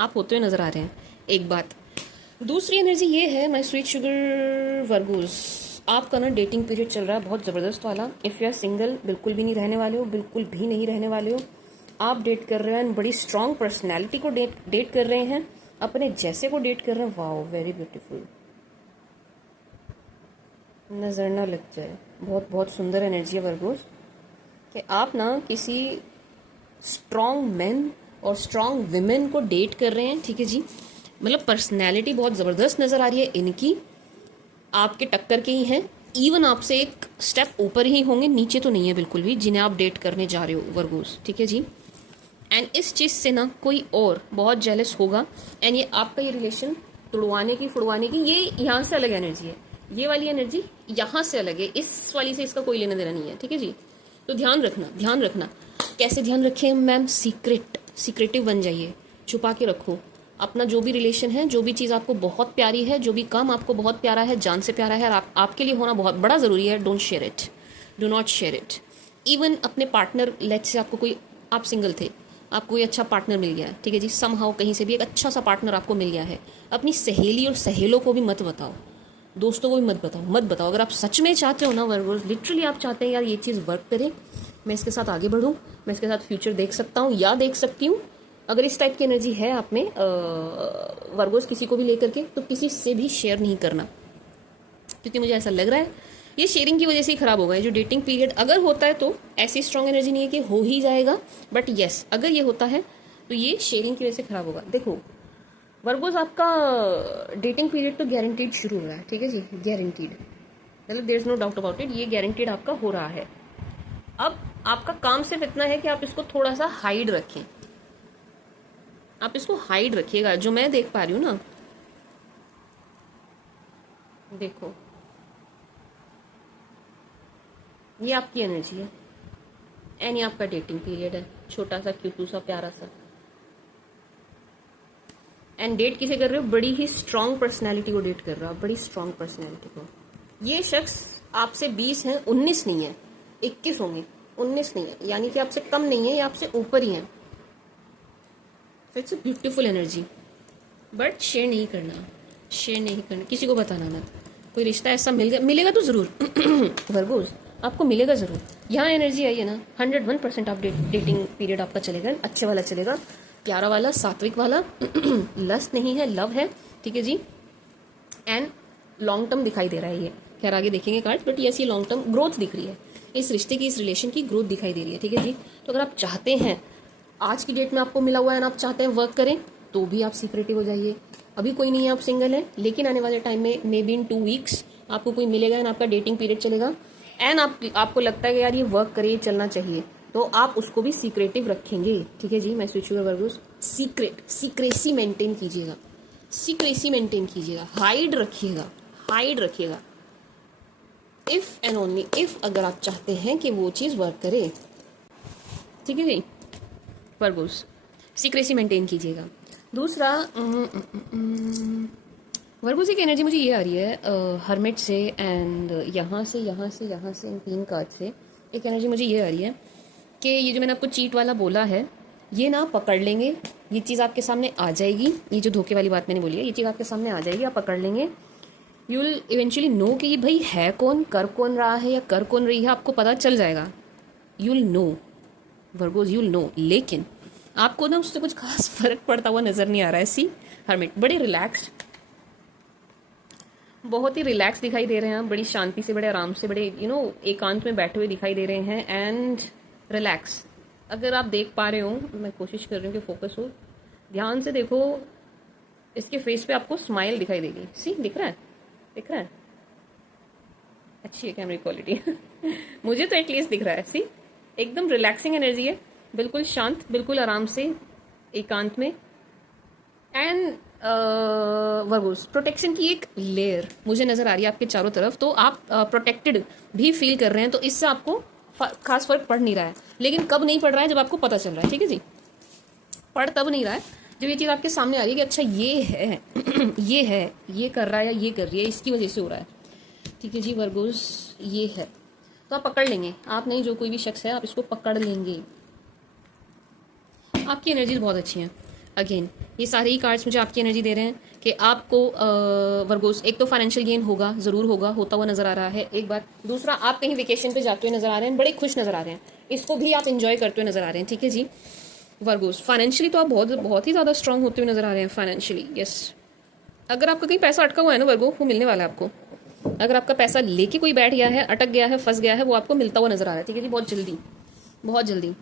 आप होते हुए नज़र आ रहे हैं। एक बात, दूसरी एनर्जी ये है माय स्वीट शुगर वर्गोस, आपका ना डेटिंग पीरियड चल रहा है बहुत ज़बरदस्त वाला। इफ़ यू आर सिंगल, बिल्कुल भी नहीं रहने वाले हो, बिल्कुल भी नहीं रहने वाले हो। आप डेट कर रहे हैं, बड़ी स्ट्रांग पर्सनैलिटी को डेट कर रहे हैं, अपने जैसे को डेट कर रहे हैं। वाओ, वेरी ब्यूटीफुल, नज़र ना लग जाए, बहुत बहुत सुंदर एनर्जी है वर्गोस कि आप ना किसी स्ट्रांग मैन और स्ट्रांग विमेन को डेट कर रहे हैं। ठीक है जी, मतलब पर्सनैलिटी बहुत ज़बरदस्त नज़र आ रही है इनकी, आपके टक्कर के ही हैं, इवन आपसे एक स्टेप ऊपर ही होंगे, नीचे तो नहीं है बिल्कुल भी, जिन्हें आप डेट करने जा रहे हो वर्गोस। ठीक है जी, एंड इस चीज़ से ना कोई और बहुत जेलस होगा एंड ये आपका ये रिलेशन तुड़वाने की ये यहाँ से अलग एनर्जी है, ये वाली एनर्जी यहाँ से अलग है, इस वाली से इसका कोई लेना देना नहीं है। ठीक है जी, तो ध्यान रखना। कैसे ध्यान रखें मैम? सीक्रेटिव बन जाइए, छुपा के रखो अपना जो भी रिलेशन है, जो भी चीज़ आपको बहुत प्यारी है, जो भी काम आपको बहुत प्यारा है, जान से प्यारा है और आपके लिए होना बहुत बड़ा ज़रूरी है। Don't share it, do not share it. Even अपने पार्टनर, लेट्स से आपको कोई, आप सिंगल थे, आपको कोई अच्छा पार्टनर मिल गया है। ठीक है जी, समहाउ कहीं से भी एक अच्छा सा पार्टनर आपको मिल गया है, अपनी सहेली और सहेलों को भी मत बताओ, दोस्तों को भी मत बताओ। अगर आप सच में चाहते हो ना वर्गोस, लिटरली आप चाहते हैं यार ये चीज़ वर्क करे, मैं इसके साथ आगे बढ़ूँ, मैं इसके साथ फ्यूचर देख सकता हूँ या देख सकती हूँ, अगर इस टाइप की एनर्जी है आप में वर्गोस, किसी को भी लेकर के, तो किसी से भी शेयर नहीं करना, क्योंकि मुझे ऐसा लग रहा है ये शेयरिंग की वजह से ही खराब होगा। ये जो डेटिंग पीरियड अगर होता है तो ऐसी स्ट्रांग एनर्जी नहीं है कि हो ही जाएगा, बट यस अगर ये होता है तो ये शेयरिंग की वजह से खराब होगा। देखो वर्गोस, आपका डेटिंग पीरियड तो गारंटीड शुरू हो रहा है, ठीक है जी, गारंटीड, मतलब there is no doubt about it, ये गारंटीड आपका हो रहा है। अब आपका काम सिर्फ इतना है कि आप इसको थोड़ा सा हाइड रखें, आप इसको हाइड रखिएगा। जो मैं देख पा रही हूँ ना, देखो ये आपकी एनर्जी है एंड ये आपका डेटिंग पीरियड है, छोटा सा क्यूटू सा प्यारा सा, एंड डेट किसे कर रहे हो? बड़ी ही स्ट्रांग पर्सनैलिटी को डेट कर रहे हो आप, बड़ी स्ट्रांग पर्सनैलिटी को। ये शख्स आपसे 20 है, 19 नहीं है, 21 होंगे, 19 नहीं है, यानी कि आपसे कम नहीं है, ये आपसे ऊपर ही है। It's a beautiful energy, but share नहीं करना, शेयर नहीं करना, किसी को बताना मत। कोई रिश्ता ऐसा मिलेगा तो जरूर वर्गोस, आपको मिलेगा जरूर। यहाँ एनर्जी आई है ना, 101% आप डेटिंग पीरियड आपका चलेगा, अच्छे वाला चलेगा, प्यारा वाला, सात्विक वाला लस्ट नहीं है, लव है, ठीक है जी, एंड लॉन्ग टर्म दिखाई दे रहा है ये। खैर आगे देखेंगे कार्ड, बट यस ये लॉन्ग टर्म ग्रोथ दिख रही है, इस रिश्ते की, इस रिलेशन की ग्रोथ दिखाई दे रही है, ठीक है जी। तो अगर आप चाहते हैं, आज की डेट में आपको मिला हुआ है ना, आप चाहते हैं वर्क करें, तो भी आप सीक्रेटिव हो जाइए। अभी कोई नहीं है, आप सिंगल हैं, लेकिन आने वाले टाइम में मे बी इन 2 वीक्स आपको कोई मिलेगा एंड आपका डेटिंग पीरियड चलेगा, एंड आपको लगता है कि यार ये वर्क करे, चलना चाहिए, तो आप उसको भी सीक्रेटिव रखेंगे, ठीक है जी। मैं switch over Virgo's, secrecy maintain कीजिएगा, सीक्रेसी मेंटेन कीजिएगा, हाइड रखिएगा, हाइड रखिएगा। इफ एंड ओनली इफ अगर आप चाहते हैं कि वो चीज़ वर्क करे, ठीक है जी वर्गोस, सीक्रेसी मेंटेन कीजिएगा। दूसरा वर्गोस की एनर्जी मुझे ये आ रही है हर्मिट से, एंड यहाँ से इन 3 कार्ड से एक एनर्जी मुझे ये आ रही है कि ये जो मैंने आपको चीट वाला बोला है, ये ना पकड़ लेंगे, ये चीज़ आपके सामने आ जाएगी, ये जो धोखे वाली बात मैंने बोली है, ये चीज़ आपके सामने आ जाएगी, आप पकड़ लेंगे। यू विल इवेंचुअली नो कि ये भाई है कौन, कर कौन रहा है या कर कौन रही है, आपको पता चल जाएगा, you will know Virgos, you will know. लेकिन आपको ना उससे कुछ खास फर्क पड़ता हुआ नजर नहीं आ रहा है। सी हर्मिट बड़े रिलैक्स्ड, बहुत ही रिलैक्स दिखाई दे रहे हैं, बड़ी शांति से, बड़े आराम से, बड़े एकांत में बैठे हुए दिखाई दे रहे हैं, एंड रिलैक्स। अगर आप देख पा रहे हो, मैं कोशिश कर रही हूँ कि फोकस हो, ध्यान से देखो, इसके फेस पे आपको स्माइल दिखाई देगी। सी दिख रहा है, दिख रहा है, अच्छी है कैमरे क्वालिटी मुझे तो एटलीस्ट दिख रहा है। सी एकदम रिलैक्सिंग एनर्जी है, बिल्कुल शांत, बिल्कुल आराम से, एकांत में, एंड वर्गोस प्रोटेक्शन की एक लेयर मुझे नजर आ रही है आपके चारों तरफ, तो आप प्रोटेक्टेड भी फील कर रहे हैं, तो इससे आपको खास फर्क पड़ नहीं रहा है। लेकिन कब नहीं पड़ रहा है? जब आपको पता चल रहा है, ठीक है जी। पड़ तब नहीं रहा है जब ये चीज़ आपके सामने आ रही है कि अच्छा ये है ये है, ये कर रहा है या ये कर रही है, इसकी वजह से हो रहा है, ठीक है जी वर्गोस, ये है, तो आप पकड़ लेंगे। आप नहीं, जो कोई भी शख्स है, आप इसको पकड़ लेंगे। आपकी एनर्जीज बहुत अच्छी हैं। अगेन ये सारे ही कार्ड्स मुझे आपकी एनर्जी दे रहे हैं कि आपको वर्गोस एक तो फाइनेंशियल गेन होगा, ज़रूर होगा, होता हुआ नज़र आ रहा है, एक बात। दूसरा, आप कहीं वेकेशन पे जाते हुए नज़र आ रहे हैं, बड़े खुश नज़र आ रहे हैं, इसको भी आप इंजॉय करते हुए नज़र आ रहे हैं, ठीक है जी वर्गोस। फाइनेंशियली तो आप बहुत ही ज़्यादा स्ट्रांग होते हुए नज़र आ रहे हैं फाइनेंशियली, यस। अगर आपका कहीं पैसा अटका हुआ है ना वर्गो, वो मिलने वाला है आपको। अगर आपका पैसा लेके कोई बैठ गया है, अटक गया है, फंस गया है, वो आपको मिलता हुआ नज़र आ रहा है, ठीक है जी, बहुत जल्दी, बहुत जल्दी।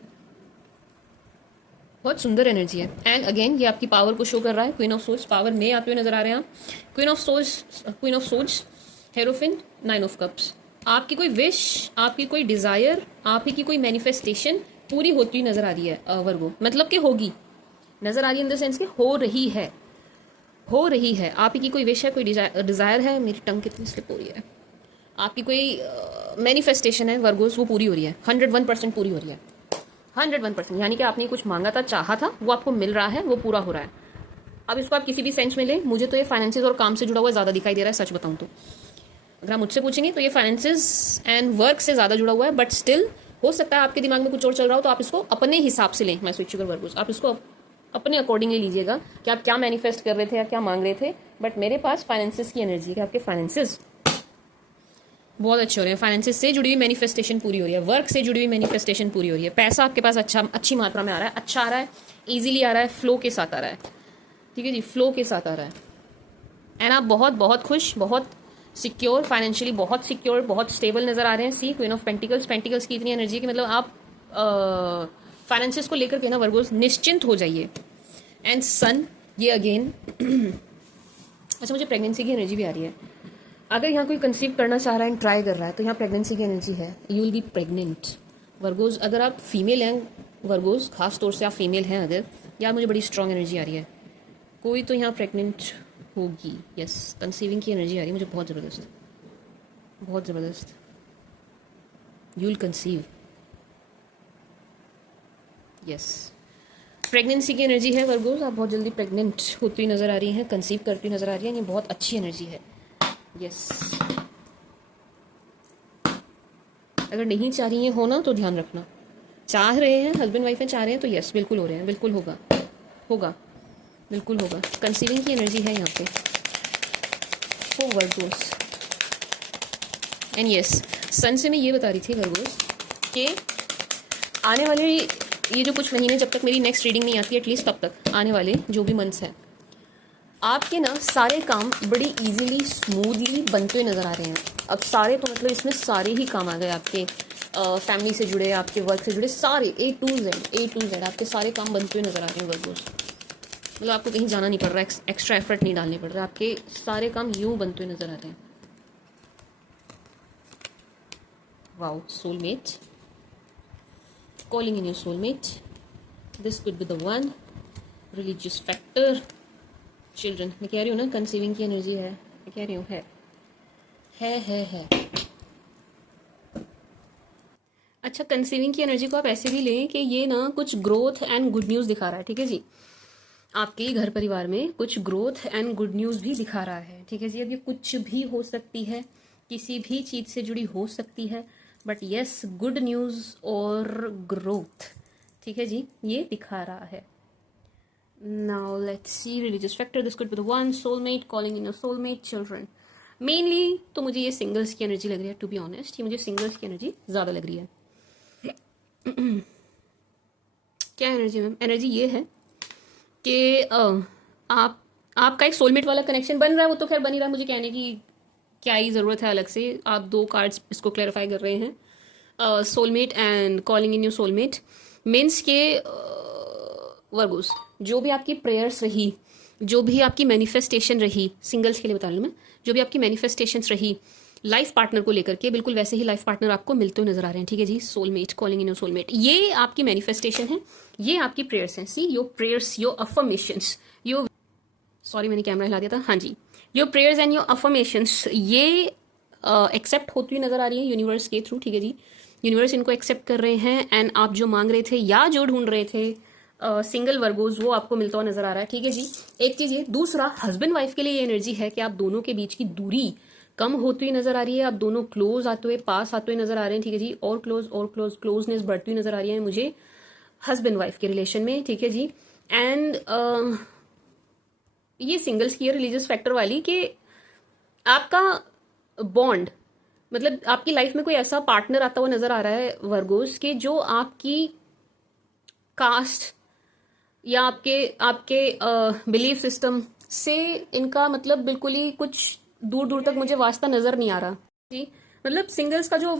बहुत सुंदर एनर्जी है। एंड अगेन ये आपकी पावर को शो कर रहा है। क्वीन ऑफ सोर्ड्स पावर में आते हुए नजर आ रहे हैं आप। Queen of swords, hierophant, 9 of cups. आपकी कोई विश, आपकी कोई डिजायर, आप ही की कोई मैनिफेस्टेशन पूरी होती हुई नजर आ रही है वर्गो, मतलब कि होगी, नजर आ रही है इन द सेंस कि हो रही है, हो रही है। आप ही की कोई विश है, कोई डिजायर है, मेरी टंग कितनी स्लिप हो रही है, आपकी कोई मैनिफेस्टेशन है वर्गोस, वो पूरी हो रही है, 101% पूरी हो रही है, 101%। यानी कि आपने कुछ मांगा था, चाहा था, वो आपको मिल रहा है, वो पूरा हो रहा है। अब इसको आप किसी भी सेंस में ले, मुझे तो ये फाइनेंसेस और काम से जुड़ा हुआ ज़्यादा दिखाई दे रहा है, सच बताऊं तो। अगर आप मुझसे पूछेंगे तो ये फाइनेंसेस एंड वर्क से ज़्यादा जुड़ा हुआ है, बट स्टिल हो सकता है आपके दिमाग में कुछ और चल रहा हो, तो आप इसको अपने हिसाब से लें। मैं स्विच कर वर्गोस, आप इसको अपने अकॉर्डिंगली लीजिएगा कि आप क्या मैनिफेस्ट कर रहे थे या क्या मांग रहे थे। बट मेरे पास फाइनेंसेस की एनर्जी है कि आपके फाइनेंसेस बहुत अच्छे हो रहे हैं, फाइनेंसेस से जुड़ी हुई मैनिफेस्टेशन पूरी हो रही है, वर्क से जुड़ी हुई मैनिफेस्टेशन पूरी हो रही है, पैसा आपके पास अच्छी मात्रा में आ रहा है, अच्छा आ रहा है, ईजिली आ रहा है, फ्लो के साथ आ रहा है, ठीक है जी, फ्लो के साथ आ रहा है। एंड आप बहुत बहुत खुश, बहुत सिक्योर, फाइनेंशियली बहुत सिक्योर, बहुत स्टेबल नजर आ रहे हैं। सी क्वीन ऑफ पेंटिकल्स, पेंटिकल्स की इतनी एनर्जी कि मतलब आप फाइनेंसेस को लेकर के ना वर्गोस निश्चिंत हो जाइए। एंड सन, ये अगेन अच्छा, मुझे प्रेगनेंसी की एनर्जी भी आ रही है। अगर यहाँ कोई कंसीव करना चाह रहा है एंड ट्राई कर रहा है तो यहाँ प्रेगनेंसी की एनर्जी है, you will be pregnant Virgo's. अगर आप फीमेल हैं वर्गोस, खास तौर से आप फीमेल हैं अगर, यार मुझे बड़ी स्ट्रॉन्ग एनर्जी आ रही है, कोई तो यहाँ प्रेग्नेंट होगी। यस, कंसीविंग की एनर्जी आ रही है मुझे, बहुत ज़बरदस्त, बहुत ज़बरदस्त। You will conceive, yes, pregnancy की एनर्जी है वर्गोस, आप बहुत जल्दी प्रेग्नेंट होती हुई नज़र आ रही हैं, कंसीव करती हुई नज़र आ रही हैं, ये बहुत अच्छी एनर्जी है। यस, अगर नहीं चाह रही है होना तो ध्यान रखना, चाह रहे हैं हस्बैंड वाइफ में चाह रहे हैं तो यस बिल्कुल हो रहे हैं, बिल्कुल होगा, होगा, बिल्कुल होगा। कंसीविंग की एनर्जी है यहाँ पे फॉर वर्गोस। एंड यस, सन से मैं ये बता रही थी वर्गोस कि आने वाले ये जो कुछ महीने, जब तक मेरी नेक्स्ट रीडिंग नहीं आती एटलीस्ट तब तक आने वाले जो भी मंथ्स हैं, आपके ना सारे काम बड़ी इजीली स्मूथली बनते हुए नज़र आ रहे हैं। अब सारे तो मतलब इसमें सारे ही काम आ गए आपके, फैमिली से जुड़े, आपके वर्क से जुड़े, सारे A to Z आपके सारे काम बनते हुए नज़र आ रहे हैं वर्गोस। मतलब आपको कहीं जाना नहीं पड़ रहा, एक्स्ट्रा एफर्ट नहीं डालने पड़ रहा, आपके सारे काम यूँ बनते हुए नज़र आ रहे हैं। Wow, soulmate, calling in your soulmate, this could be the one. Religious factor, children, मैं कह रही हूँ ना कंसीविंग की एनर्जी है, मैं कह रही हूँ है। अच्छा, कंसीविंग की एनर्जी को आप ऐसे भी लें कि ये ना कुछ ग्रोथ एंड गुड न्यूज़ दिखा रहा है, ठीक है जी, आपके घर परिवार में कुछ ग्रोथ एंड गुड न्यूज़ भी दिखा रहा है, ठीक है जी। अब ये कुछ भी हो सकती है, किसी भी चीज़ से जुड़ी हो सकती है, बट यस गुड न्यूज़ और ग्रोथ, ठीक है जी, ये दिखा रहा है। Now let's see, religious factor, this could be the one, soulmate, calling in your soulmate, children. Mainly तो मुझे ये सिंगल्स की एनर्जी लग रही है, टू बी ऑनेस्ट, ये मुझे सिंगल्स की एनर्जी ज़्यादा लग रही है। क्या एनर्जी मैम? एनर्जी ये है कि आपका एक सोलमेट वाला कनेक्शन बन रहा है, वो तो खैर बन ही रहा है, मुझे कहने की क्या ही ज़रूरत है अलग से, आप दो कार्ड्स इसको क्लैरिफाई कर रहे हैं। Soulmate and calling in your soulmate means के वर्गोस, जो भी आपकी प्रेयर्स रही, जो भी आपकी मैनिफेस्टेशन रही, सिंगल्स के लिए बता रही हूँ मैं, जो भी आपकी मैनिफेस्टेशंस रही लाइफ पार्टनर को लेकर के, बिल्कुल वैसे ही लाइफ पार्टनर आपको मिलते हुए नजर आ रहे हैं, ठीक है जी। Soulmate, calling in your soulmate, ये आपकी मैनिफेस्टेशन है, ये आपकी प्रेयर्स हैं। See your prayers, your affirmations, your, sorry मैंने कैमरा हिला दिया था, हाँ जी, your prayers and your affirmations ये एक्सेप्ट होती हुई नजर आ रही है यूनिवर्स के थ्रू, ठीक है जी। यूनिवर्स इनको एक्सेप्ट कर रहे हैं एंड आप जो मांग रहे थे या जो ढूंढ रहे थे सिंगल वर्गोज, वो आपको मिलता हुआ नजर आ रहा है, ठीक है जी। एक चीज ये, दूसरा हस्बैंड वाइफ के लिए ये एनर्जी है कि आप दोनों के बीच की दूरी कम होती हुई नजर आ रही है, आप दोनों क्लोज आते हुए, पास आते हुए नजर आ रहे हैं, ठीक है जी, और क्लोजनेस बढ़ती हुई नजर आ रही है मुझे हस्बैंड वाइफ के रिलेशन में, ठीक है जी। एंड ये सिंगल्स की रिलीजियस फैक्टर वाली कि आपका बॉन्ड, मतलब आपकी लाइफ में कोई ऐसा पार्टनर आता हुआ नजर आ रहा है वर्गोस के जो आपकी कास्ट या आपके बिलीफ सिस्टम से इनका मतलब बिल्कुल ही कुछ दूर दूर तक मुझे वास्ता नजर नहीं आ रहा जी। मतलब सिंगल्स का जो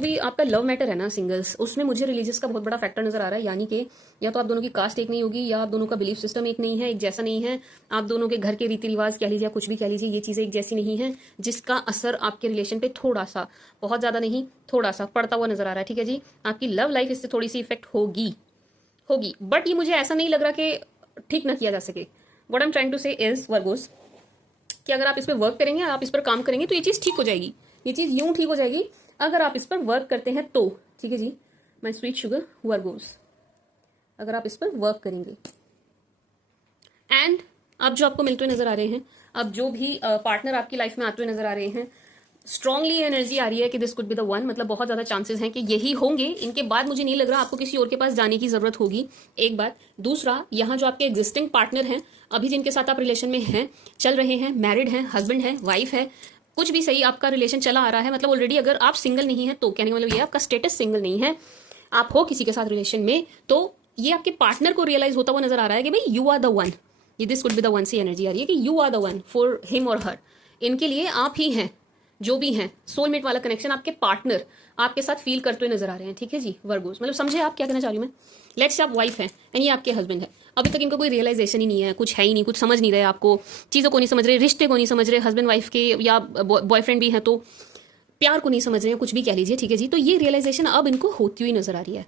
भी आपका लव मैटर है ना सिंगल्स, उसमें मुझे रिलीजियस का बहुत बड़ा फैक्टर नजर आ रहा है, यानी कि या तो आप दोनों की कास्ट एक नहीं होगी, या आप दोनों का बिलीफ सिस्टम एक नहीं है, एक जैसा नहीं है, आप दोनों के घर के रीति रिवाज कह लीजिए, कुछ भी कह लीजिए, ये चीजें एक जैसी नहीं है, जिसका असर आपके रिलेशन पे थोड़ा सा, बहुत ज्यादा नहीं, थोड़ा सा पड़ता हुआ नजर आ रहा है, ठीक है जी। आपकी लव लाइफ इससे थोड़ी सी इफेक्ट होगी, बट ये मुझे ऐसा नहीं लग रहा कि ठीक ना किया जा सके। What I am trying to say is Virgos कि अगर आप इस पर वर्क करेंगे, आप इस पर काम करेंगे तो ये चीज ठीक हो जाएगी, ये चीज यूं ठीक हो जाएगी अगर आप इस पर वर्क करते हैं तो, ठीक है जी। माय स्वीट शुगर वर्गोस, अगर आप इस पर वर्क करेंगे एंड अब जो आपको मिलते हुए नजर आ रहे हैं, अब जो भी पार्टनर आपकी लाइफ में आते हुए नजर आ रहे हैं, स्ट्रांगली एनर्जी आ रही है कि this could be the one, मतलब बहुत ज्यादा चांसेस हैं कि यही होंगे, इनके बाद मुझे नहीं लग रहा आपको किसी और के पास जाने की जरूरत होगी, एक बात। दूसरा, यहाँ जो आपके एग्जिस्टिंग पार्टनर हैं, अभी जिनके साथ आप रिलेशन में हैं, चल रहे हैं, मैरिड हैं, हस्बैंड है, वाइफ है, कुछ भी सही, आपका रिलेशन चला आ रहा है, मतलब ऑलरेडी अगर आप सिंगल नहीं है तो कहने का मतलब ये आपका स्टेटस सिंगल नहीं है, आप हो किसी के साथ रिलेशन में, तो ये आपके पार्टनर को रियलाइज होता हुआ नजर आ रहा है कि भाई यू आर द वन, ये this could be the one see energy आ रही है कि you are the one for him और हर, इनके लिए आप ही हैं, जो भी हैं, सोलमेट वाला कनेक्शन आपके पार्टनर आपके साथ फील करते हुए नजर आ रहे हैं। ठीक है जी वर्गोस, मतलब समझे आप क्या कहना चाह रही हूँ मैं। लेट्स से आप वाइफ हैं एंड ये आपके हस्बैंड है, अभी तक इनका कोई रियलाइजेशन ही नहीं है, कुछ है ही नहीं, कुछ समझ नहीं रहे, आपको चीज़ों को नहीं समझ रहे, रिश्ते को नहीं समझ रहे, हस्बैंड वाइफ के या बॉयफ्रेंड भी हैं तो प्यार को नहीं समझ रहे हैं, कुछ भी कह लीजिए। ठीक है जी, तो ये रियलाइजेशन अब इनको होती हुई नजर आ रही है।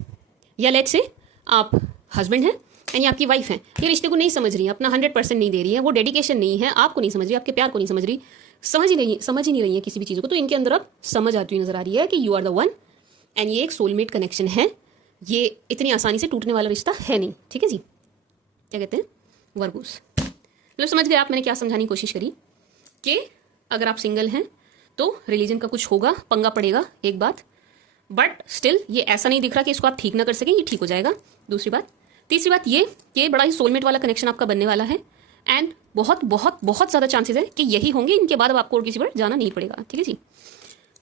या लेट्स से आप हस्बैंड हैं एंड ये आपकी वाइफ है, ये रिश्ते को नहीं समझ रही है, अपना 100% नहीं दे रही है, वो डेडिकेशन नहीं है, आपको नहीं समझ रही, आपके प्यार को नहीं समझ रही, समझ ही नहीं रही है किसी भी चीज़ को, तो इनके अंदर अब समझ आती हुई नजर आ रही है कि you are the one and ये एक सोलमेट कनेक्शन है, ये इतनी आसानी से टूटने वाला रिश्ता है नहीं। ठीक है जी, क्या कहते हैं वर्गोस, मतलब समझ गए आप मैंने क्या समझाने की कोशिश करी कि अगर आप सिंगल हैं तो रिलीजन का कुछ होगा, पंगा पड़ेगा एक बात, बट स्टिल ये ऐसा नहीं दिख रहा कि इसको आप ठीक ना कर सकें, ये ठीक हो जाएगा। दूसरी बात, तीसरी बात ये कि बड़ा ही सोलमेट वाला कनेक्शन आपका बनने वाला है एंड बहुत बहुत बहुत ज़्यादा चांसेस है कि यही होंगे, इनके बाद अब आपको और किसी पर जाना नहीं पड़ेगा। ठीक है जी,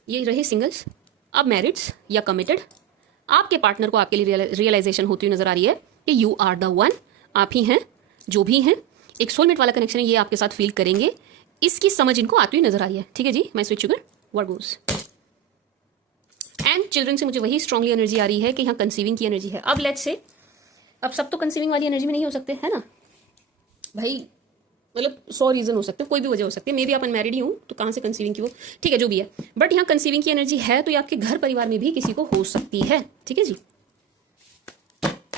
ये रहे सिंगल्स। अब मैरिड्स या कमिटेड, आपके पार्टनर को आपके लिए रियलाइजेशन होती हुई नजर आ रही है कि यू आर द वन, आप ही हैं, जो भी हैं, एक सोलमेट वाला कनेक्शन है, ये आपके साथ फील करेंगे, इसकी समझ इनको आती हुई नजर आ रही है। ठीक है जी, my sweet sugar Virgos. And children से मुझे वही स्ट्रांगली एनर्जी आ रही है कि यहाँ कंसीविंग की एनर्जी है। अब लेट्स से, अब सब तो कंसीविंग वाली एनर्जी में नहीं हो सकते है ना भाई, मतलब 100 रीजन हो सकते हैं, कोई भी वजह हो सकती है, मे बी आप अनमैरिड ही हूँ तो कहाँ से कंसीविंग की हो, ठीक है जो भी है, बट यहाँ कंसीविंग की एनर्जी है तो ये आपके घर परिवार में भी किसी को हो सकती है। ठीक है जी,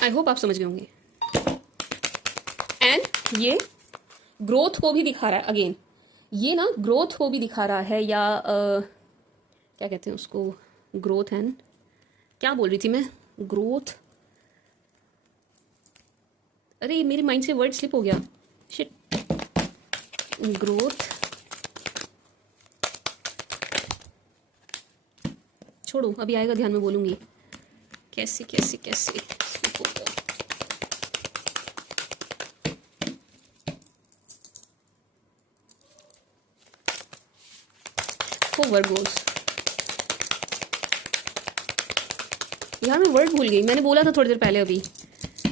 आई होप आप समझ गए होंगे। एंड ये ग्रोथ को भी दिखा रहा है, अगेन ये ना ग्रोथ को भी दिखा रहा है, या क्या कहते हैं उसको, ग्रोथ एंड क्या बोल रही थी मैं, ग्रोथ, अरे मेरे माइंड से वर्ड स्लिप हो गया, शिट, ग्रोथ, छोड़ो अभी आएगा ध्यान में बोलूंगी, कैसे कैसे कैसे स्लिप हो गया। वर्गोस, यार मैं वर्ड भूल गई, मैंने बोला था थोड़ी देर पहले अभी,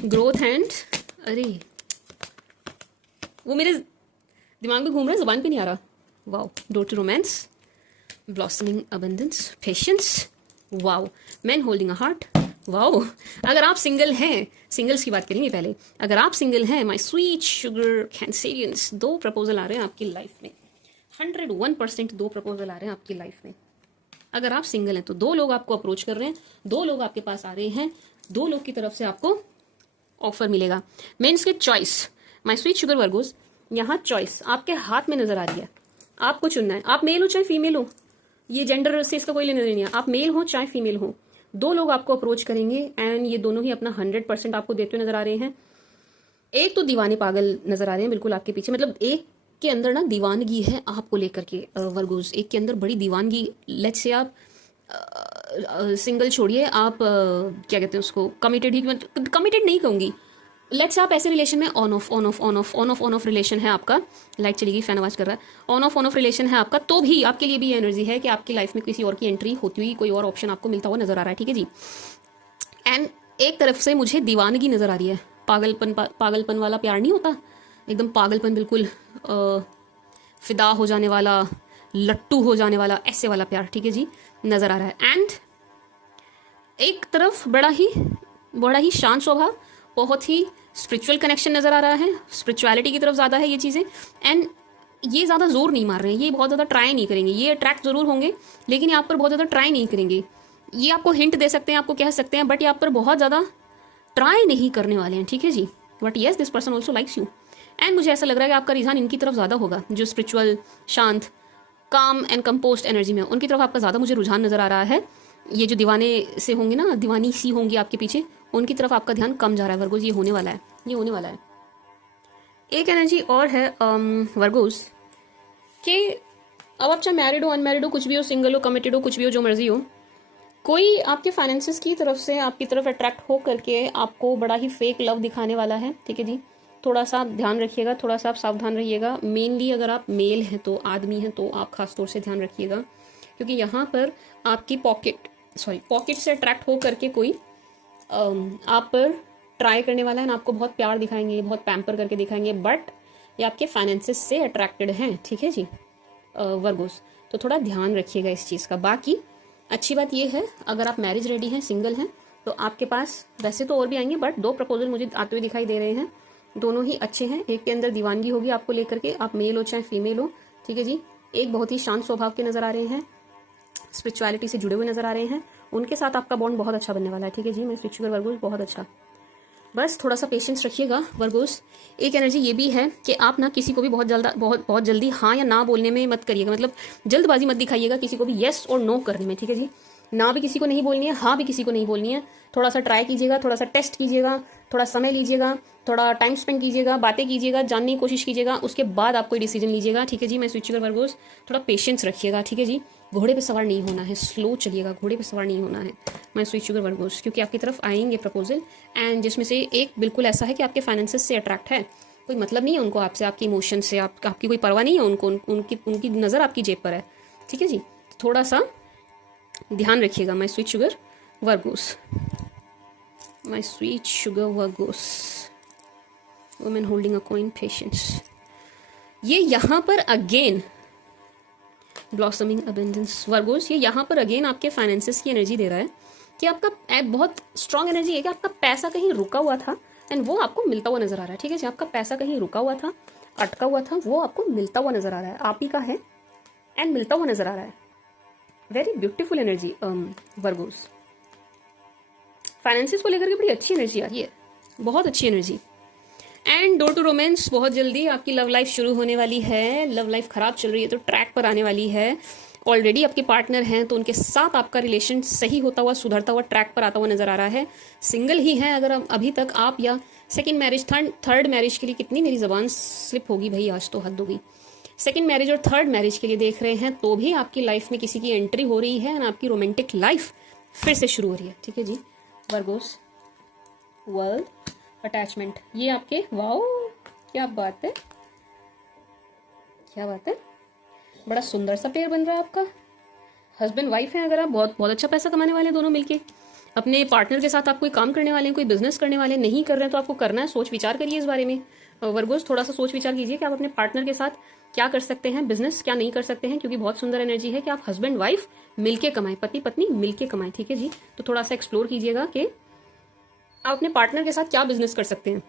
ग्रोथ एंड, अरे वो मेरे दिमाग में घूम रहा है, जुबान पे नहीं आ रहा। Wow, door to romance, blossoming abundance, patience, wow, man holding a heart, wow. अगर आप सिंगल हैं, सिंगल्स की बात करेंगे पहले, अगर आप सिंगल हैं my sweet sugar Cancerians, 2 proposal आ रहे हैं आपकी लाइफ में, 101% 2 प्रपोजल आ रहे हैं आपकी लाइफ में। अगर आप सिंगल हैं तो 2 लोग आपको अप्रोच कर रहे हैं, 2 लोग आपके पास आ रहे हैं, 2 लोग की तरफ से आपको ऑफर मिलेगा। मीन्स के choice, my sweet sugar Virgo's, यहाँ चॉइस आपके हाथ में नजर आ रही है, आपको चुनना है, आप मेल हो चाहे फीमेल हो, ये जेंडर से इसका कोई लेना देना नहीं है, आप मेल हो चाहे फीमेल हो, 2 लोग आपको अप्रोच करेंगे एंड ये दोनों ही अपना 100% आपको देते हुए नजर आ रहे हैं। एक तो दीवाने पागल नजर आ रहे हैं बिल्कुल आपके पीछे, मतलब एक के अंदर ना दीवानगी है आपको लेकर के वर्गोस, एक के अंदर बड़ी दीवानगी। लेट्स से आप सिंगल छोड़िए, आप क्या कहते हैं उसको, कमिटेड ही, कमिटेड नहीं कहूँगी, लेट्स आप ऐसे रिलेशन में on off on off on off on off on off relation है आपका, लाइट चली गई, फैन आवाज कर रहा है, ऑन ऑफ रिलेशन है आपका, तो भी आपके लिए भी ये एनर्जी है कि आपकी लाइफ में किसी और की एंट्री होती हुई, कोई और ऑप्शन आपको मिलता हुआ नजर आ रहा है। ठीक है जी, एंड एक तरफ से मुझे दीवानगी नजर आ रही है, पागलपन वाला प्यार नहीं होता, एकदम पागलपन, बिल्कुल फिदा हो जाने वाला, लट्टू हो जाने वाला, ऐसे वाला प्यार। ठीक है जी, नजर आ रहा है। एंड एक तरफ बड़ा ही शांत स्वभाव, बहुत ही स्पिरिचुअल कनेक्शन नजर आ रहा है, स्पिरिचुअलिटी की तरफ ज़्यादा है ये चीज़ें, एंड ये ज़्यादा जोर नहीं मार रहे हैं, ये बहुत ज़्यादा ट्राई नहीं करेंगे, ये अट्रैक्ट जरूर होंगे लेकिन यहाँ पर बहुत ज़्यादा ट्राई नहीं करेंगे, ये आपको हिंट दे सकते हैं, आपको कह सकते हैं, बट यहाँ पर बहुत ज़्यादा ट्राई नहीं करने वाले हैं। ठीक है जी, but yes this person also likes you, and मुझे ऐसा लग रहा है कि आपका रुझान इनकी तरफ ज़्यादा होगा, जो स्पिरिचुअल, शांत, काम एंड कंपोस्ट एनर्जी में, उनकी तरफ आपका ज़्यादा मुझे रुझान नज़र आ रहा है। ये जो दीवाने से होंगे ना, दीवानी सी होंगी आपके पीछे, उनकी तरफ आपका ध्यान कम जा रहा है वर्गोस, ये होने वाला है, ये होने वाला है। एक एनर्जी और है वर्गोस कि अब आप चाहे मैरिड हो, अनमैरिड हो, कुछ भी हो, सिंगल हो, कमिटेड हो, कुछ भी हो, जो मर्जी हो, कोई आपके फाइनेंसेस की तरफ से आपकी तरफ अट्रैक्ट हो करके आपको बड़ा ही फेक लव दिखाने वाला है। ठीक है जी, थोड़ा सा आप ध्यान रखिएगा, थोड़ा सा आप सावधान रहिएगा। मेनली अगर आप मेल हैं तो, आदमी हैं तो आप खास तौर से ध्यान रखिएगा, क्योंकि यहाँ पर आपकी पॉकेट से अट्रैक्ट हो करके कोई आप पर ट्राई करने वाला है ना, आपको बहुत प्यार दिखाएंगे, बहुत पैम्पर करके दिखाएंगे, बट ये आपके फाइनेंसेस से अट्रैक्टेड हैं, ठीक है जी वर्गोस। तो थोड़ा ध्यान रखिएगा इस चीज़ का। बाकी अच्छी बात ये है, अगर आप मैरिज रेडी हैं, सिंगल हैं, तो आपके पास वैसे तो और भी आएंगे, बट 2 प्रपोजल मुझे आते हुए दिखाई दे रहे हैं, दोनों ही अच्छे हैं। एक के अंदर दीवानगी होगी आपको लेकर के, आप मेल हो चाहे फीमेल हो, ठीक है जी। एक बहुत ही शांत स्वभाव के नजर आ रहे हैं, स्पिरिचुअलिटी से जुड़े हुए नजर आ रहे हैं, उनके साथ आपका बॉन्ड बहुत अच्छा बनने वाला है, ठीक है जी। मैं स्विच शुगर वर्गोस, बहुत अच्छा। बस थोड़ा सा पेशेंस रखिएगा वर्गोस। एक एनर्जी ये भी है कि आप ना किसी को भी बहुत जल्दी हाँ या ना बोलने में मत करिएगा, मतलब जल्दबाजी मत दिखाइएगा किसी को भी येस और नो करने में, ठीक है जी। ना भी किसी को नहीं बोलनी है, हाँ भी किसी को नहीं बोलनी है। थोड़ा सा ट्राई कीजिएगा, थोड़ा सा टेस्ट कीजिएगा, थोड़ा समय लीजिएगा, थोड़ा टाइम स्पेंड कीजिएगा, बातें कीजिएगा, जानने की कोशिश कीजिएगा, उसके बाद आप कोई डिसीजन लीजिएगा, ठीक है जी। मैं स्विच शुगर वर्गोस, थोड़ा पेशेंस रखिएगा, ठीक है जी। घोड़े पे सवार नहीं होना है, स्लो चलिएगा, घोड़े पे सवार नहीं होना है। मैं स्विच शुगर वर्गोस, क्योंकि आपकी तरफ आएंगे प्रपोजल, एंड जिसमें से एक बिल्कुल ऐसा है कि आपके फाइनेंसेस से अट्रैक्ट है, कोई मतलब नहीं है उनको आपसे, आपके इमोशन से, आपकी कोई परवाह नहीं है उनको, उनकी नज़र आपकी जेब पर है, ठीक है जी। थोड़ा सा ध्यान रखिएगा। मैं sweet sugar Virgo's, my sweet sugar Virgo's, women holding a coin, patience. ये यहाँ पर अगेन ब्लॉसमिंग अबेंडेंस वर्गोस, ये यहाँ पर अगेन आपके फाइनेंसेस की एनर्जी दे रहा है कि आपका बहुत स्ट्रांग एनर्जी है कि आपका पैसा कहीं रुका हुआ था एंड वो आपको मिलता हुआ नजर आ रहा है, ठीक है जी। आपका पैसा कहीं रुका हुआ था, अटका हुआ था, वो आपको मिलता हुआ नजर आ रहा है, आप ही का है एंड मिलता हुआ नजर आ रहा है। Very beautiful energy Virgo's. Finances को लेकर के बड़ी अच्छी एनर्जी आ रही है, बहुत अच्छी energy. And door to romance, बहुत जल्दी आपकी लव लाइफ शुरू होने वाली है। लव लाइफ खराब चल रही है तो ट्रैक पर आने वाली है। ऑलरेडी आपके पार्टनर हैं तो उनके साथ आपका रिलेशन सही होता हुआ, सुधरता हुआ, ट्रैक पर आता हुआ नजर आ रहा है। सिंगल ही है अगर अभी तक आप, या सेकंड मैरिज, थर्ड मैरिज के लिए, कितनी मेरी जबान स्लिप होगी भाई, आज तो हद होगी। सेकंड मैरिज और थर्ड मैरिज के लिए देख रहे हैं तो भी आपकी लाइफ में किसी की एंट्री हो रही है, आपकी रोमांटिक लाइफ फिर से शुरू हो रही है, ठीक है जी वर्गोस। वर्ल्ड अटैचमेंट, ये आपके, वाओ क्या बात है, क्या बात है, बड़ा सुंदर सा पेयर बन रहा है आपका। हस्बैंड वाइफ हैं अगर आप, बहुत बहुत अच्छा पैसा कमाने वाले हैं दोनों मिलके। अपने पार्टनर के साथ आप कोई काम करने वाले हैं, कोई बिजनेस करने वाले नहीं कर रहे हैं तो आपको करना है, सोच विचार करिए इस बारे में वर्गोस। थोड़ा सा सोच विचार कीजिए कि आप अपने पार्टनर के साथ क्या कर सकते हैं, बिजनेस क्या नहीं कर सकते हैं, क्योंकि बहुत सुंदर एनर्जी है कि आप हस्बैंड वाइफ मिलके कमाएं, पति पत्नी मिलके कमाएं, ठीक है जी। तो थोड़ा सा एक्सप्लोर कीजिएगा कि आप अपने पार्टनर के साथ क्या बिजनेस कर सकते हैं।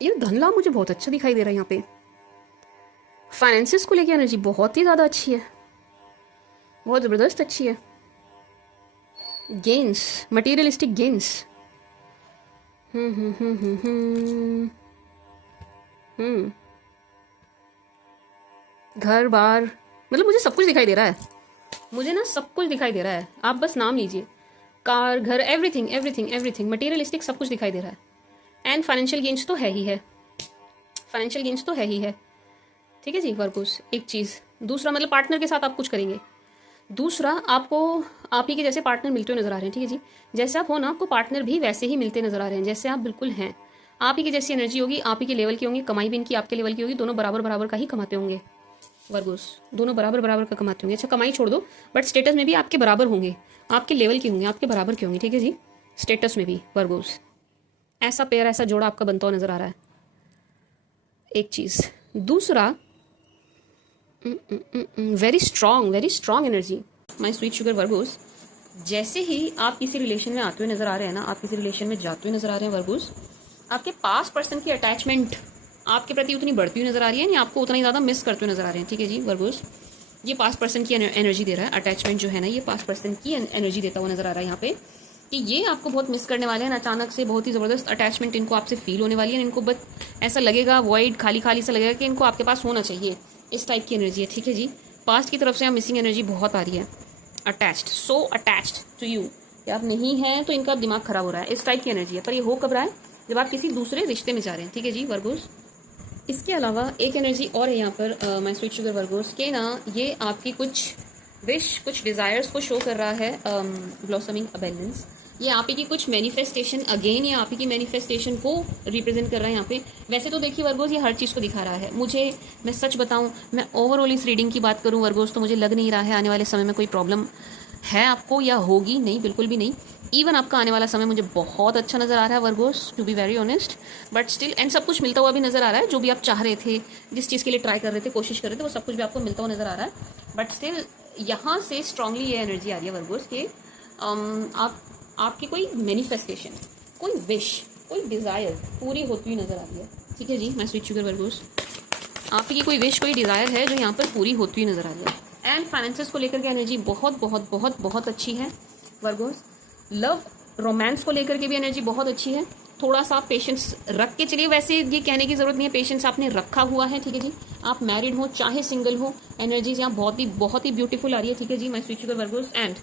ये धन लाभ मुझे बहुत अच्छा दिखाई दे रहा है यहाँ पे। फाइनेंसिस को लेकर एनर्जी बहुत ही ज्यादा अच्छी है, बहुत जबरदस्त अच्छी है। गेन्स, मटेरियलिस्टिक गेन्स, घर बार, मतलब मुझे सब कुछ दिखाई दे रहा है, मुझे ना सब कुछ दिखाई दे रहा है। आप बस नाम लीजिए, कार, घर, एवरीथिंग एवरीथिंग एवरीथिंग, मटेरियलिस्टिक सब कुछ दिखाई दे रहा है। एंड फाइनेंशियल गेन्स तो है ही है, फाइनेंशियल गेन्स तो है ही है, ठीक है जी वर्गोस। एक चीज, दूसरा मतलब पार्टनर के साथ आप कुछ करेंगे। दूसरा, आपको आप ही के जैसे पार्टनर मिलते हुए नजर आ रहे हैं, ठीक है जी। जैसे आप हो ना, आपको पार्टनर भी वैसे ही मिलते नजर आ रहे हैं जैसे आप बिल्कुल हैं। आप ही की जैसी एनर्जी होगी, आप ही के लेवल की होंगी, कमाई भी इनकी आपके लेवल की होगी, दोनों बराबर बराबर का ही कमाते होंगे वर्गोस, दोनों बराबर बराबर का कमाते होंगे। अच्छा कमाई छोड़ दो, बट स्टेटस में भी आपके बराबर होंगे, आपके लेवल के होंगे, आपके बराबर के होंगे, ठीक है जी। स्टेटस में भी वर्गोस ऐसा पेयर, ऐसा जोड़ा आपका बनता हुआ नजर आ रहा है। एक चीज, दूसरा very strong energy, my sweet sugar Virgo's. जैसे ही आप किसी रिलेशन में आते हुए नजर आ रहे हैं ना, आप किसी रिलेशन में जाते हुए नजर आ रहे हैं वर्गोस, आपके पास पर्सन की अटैचमेंट आपके प्रति उतनी बढ़ती हुई नजर आ रही है, नहीं आपको उतना ही ज्यादा मिस करते हुए नजर आ रहे हैं, ठीक है जी वर्गोस। ये पास पर्सन की एनर्जी दे रहा है, अटैचमेंट जो है ना, ये पास पर्सन की एनर्जी देता हुआ नजर आ रहा है यहाँ पे, कि ये आपको बहुत मिस करने वाले हैं। अचानक से बहुत ही जबरदस्त अटैचमेंट इनको आपसे फील होने वाली है, इनको बस ऐसा लगेगा, वॉइड खाली खाली सा लगेगा कि इनको आपके पास होना चाहिए, इस टाइप की एनर्जी है, ठीक है जी। पास्ट की तरफ से यहाँ मिसिंग एनर्जी बहुत आ रही है, attached, so attached to you, कि आप नहीं हैं तो इनका दिमाग खराब हो रहा है, इस टाइप की एनर्जी है। पर ये हो कब रहा है, जब आप किसी दूसरे रिश्ते में जा रहे हैं, ठीक है जी वर्गोस। इसके अलावा एक एनर्जी और है यहाँ पर माय स्वीट शुगर वर्गोस के ना, ये आपकी कुछ विश, कुछ डिजायर्स को शो कर रहा है, ब्लॉसमिंग अबेंडेंस। ये आप ही की कुछ मैनिफेस्टेशन, अगेन ये आप ही की मैनिफेस्टेशन को रिप्रेजेंट कर रहा है यहाँ पे। वैसे तो देखिए वर्गोस, ये हर चीज़ को दिखा रहा है मुझे। मैं सच बताऊँ, मैं ओवरऑल इस रीडिंग की बात करूँ वर्गोस, तो मुझे लग नहीं रहा है आने वाले समय में कोई प्रॉब्लम है आपको या होगी, नहीं, बिल्कुल भी नहीं। इवन आपका आने वाला समय मुझे बहुत अच्छा नज़र आ रहा है Virgos, to be very honest. But still and सब कुछ मिलता हुआ भी नज़र आ रहा है, जो भी आप चाह रहे थे, जिस चीज़ के लिए ट्राई कर रहे थे, कोशिश कर रहे थे, वो सब कुछ भी आपको मिलता हुआ नज़र आ रहा है। बट स्टिल यहाँ से स्ट्रांगली ये एनर्जी आ रही है वर्गोस कि आपकी कोई मैनिफेस्टेशन, कोई विश, कोई डिज़ायर पूरी होती हुई नज़र आ रही है। ठीक है जी, मैं स्वीट शुगर वर्गोस, आपकी कोई विश, कोई डिज़ायर है जो यहाँ पर पूरी होती हुई नज़र आ रही है। एंड फाइनेंसेस को लेकर के एनर्जी बहुत बहुत बहुत बहुत अच्छी है वर्गोस। लव रोमांस को लेकर के भी एनर्जी बहुत अच्छी है। थोड़ा सा पेशेंस रख के चलिए, वैसे ये कहने की जरूरत नहीं है, पेशेंस आपने रखा हुआ है। ठीक है जी, आप मैरिड हो चाहे सिंगल हो, एनर्जीज यहाँ बहुत ही ब्यूटीफुल आ रही है। ठीक है जी, मैं sweet sugar Virgos. And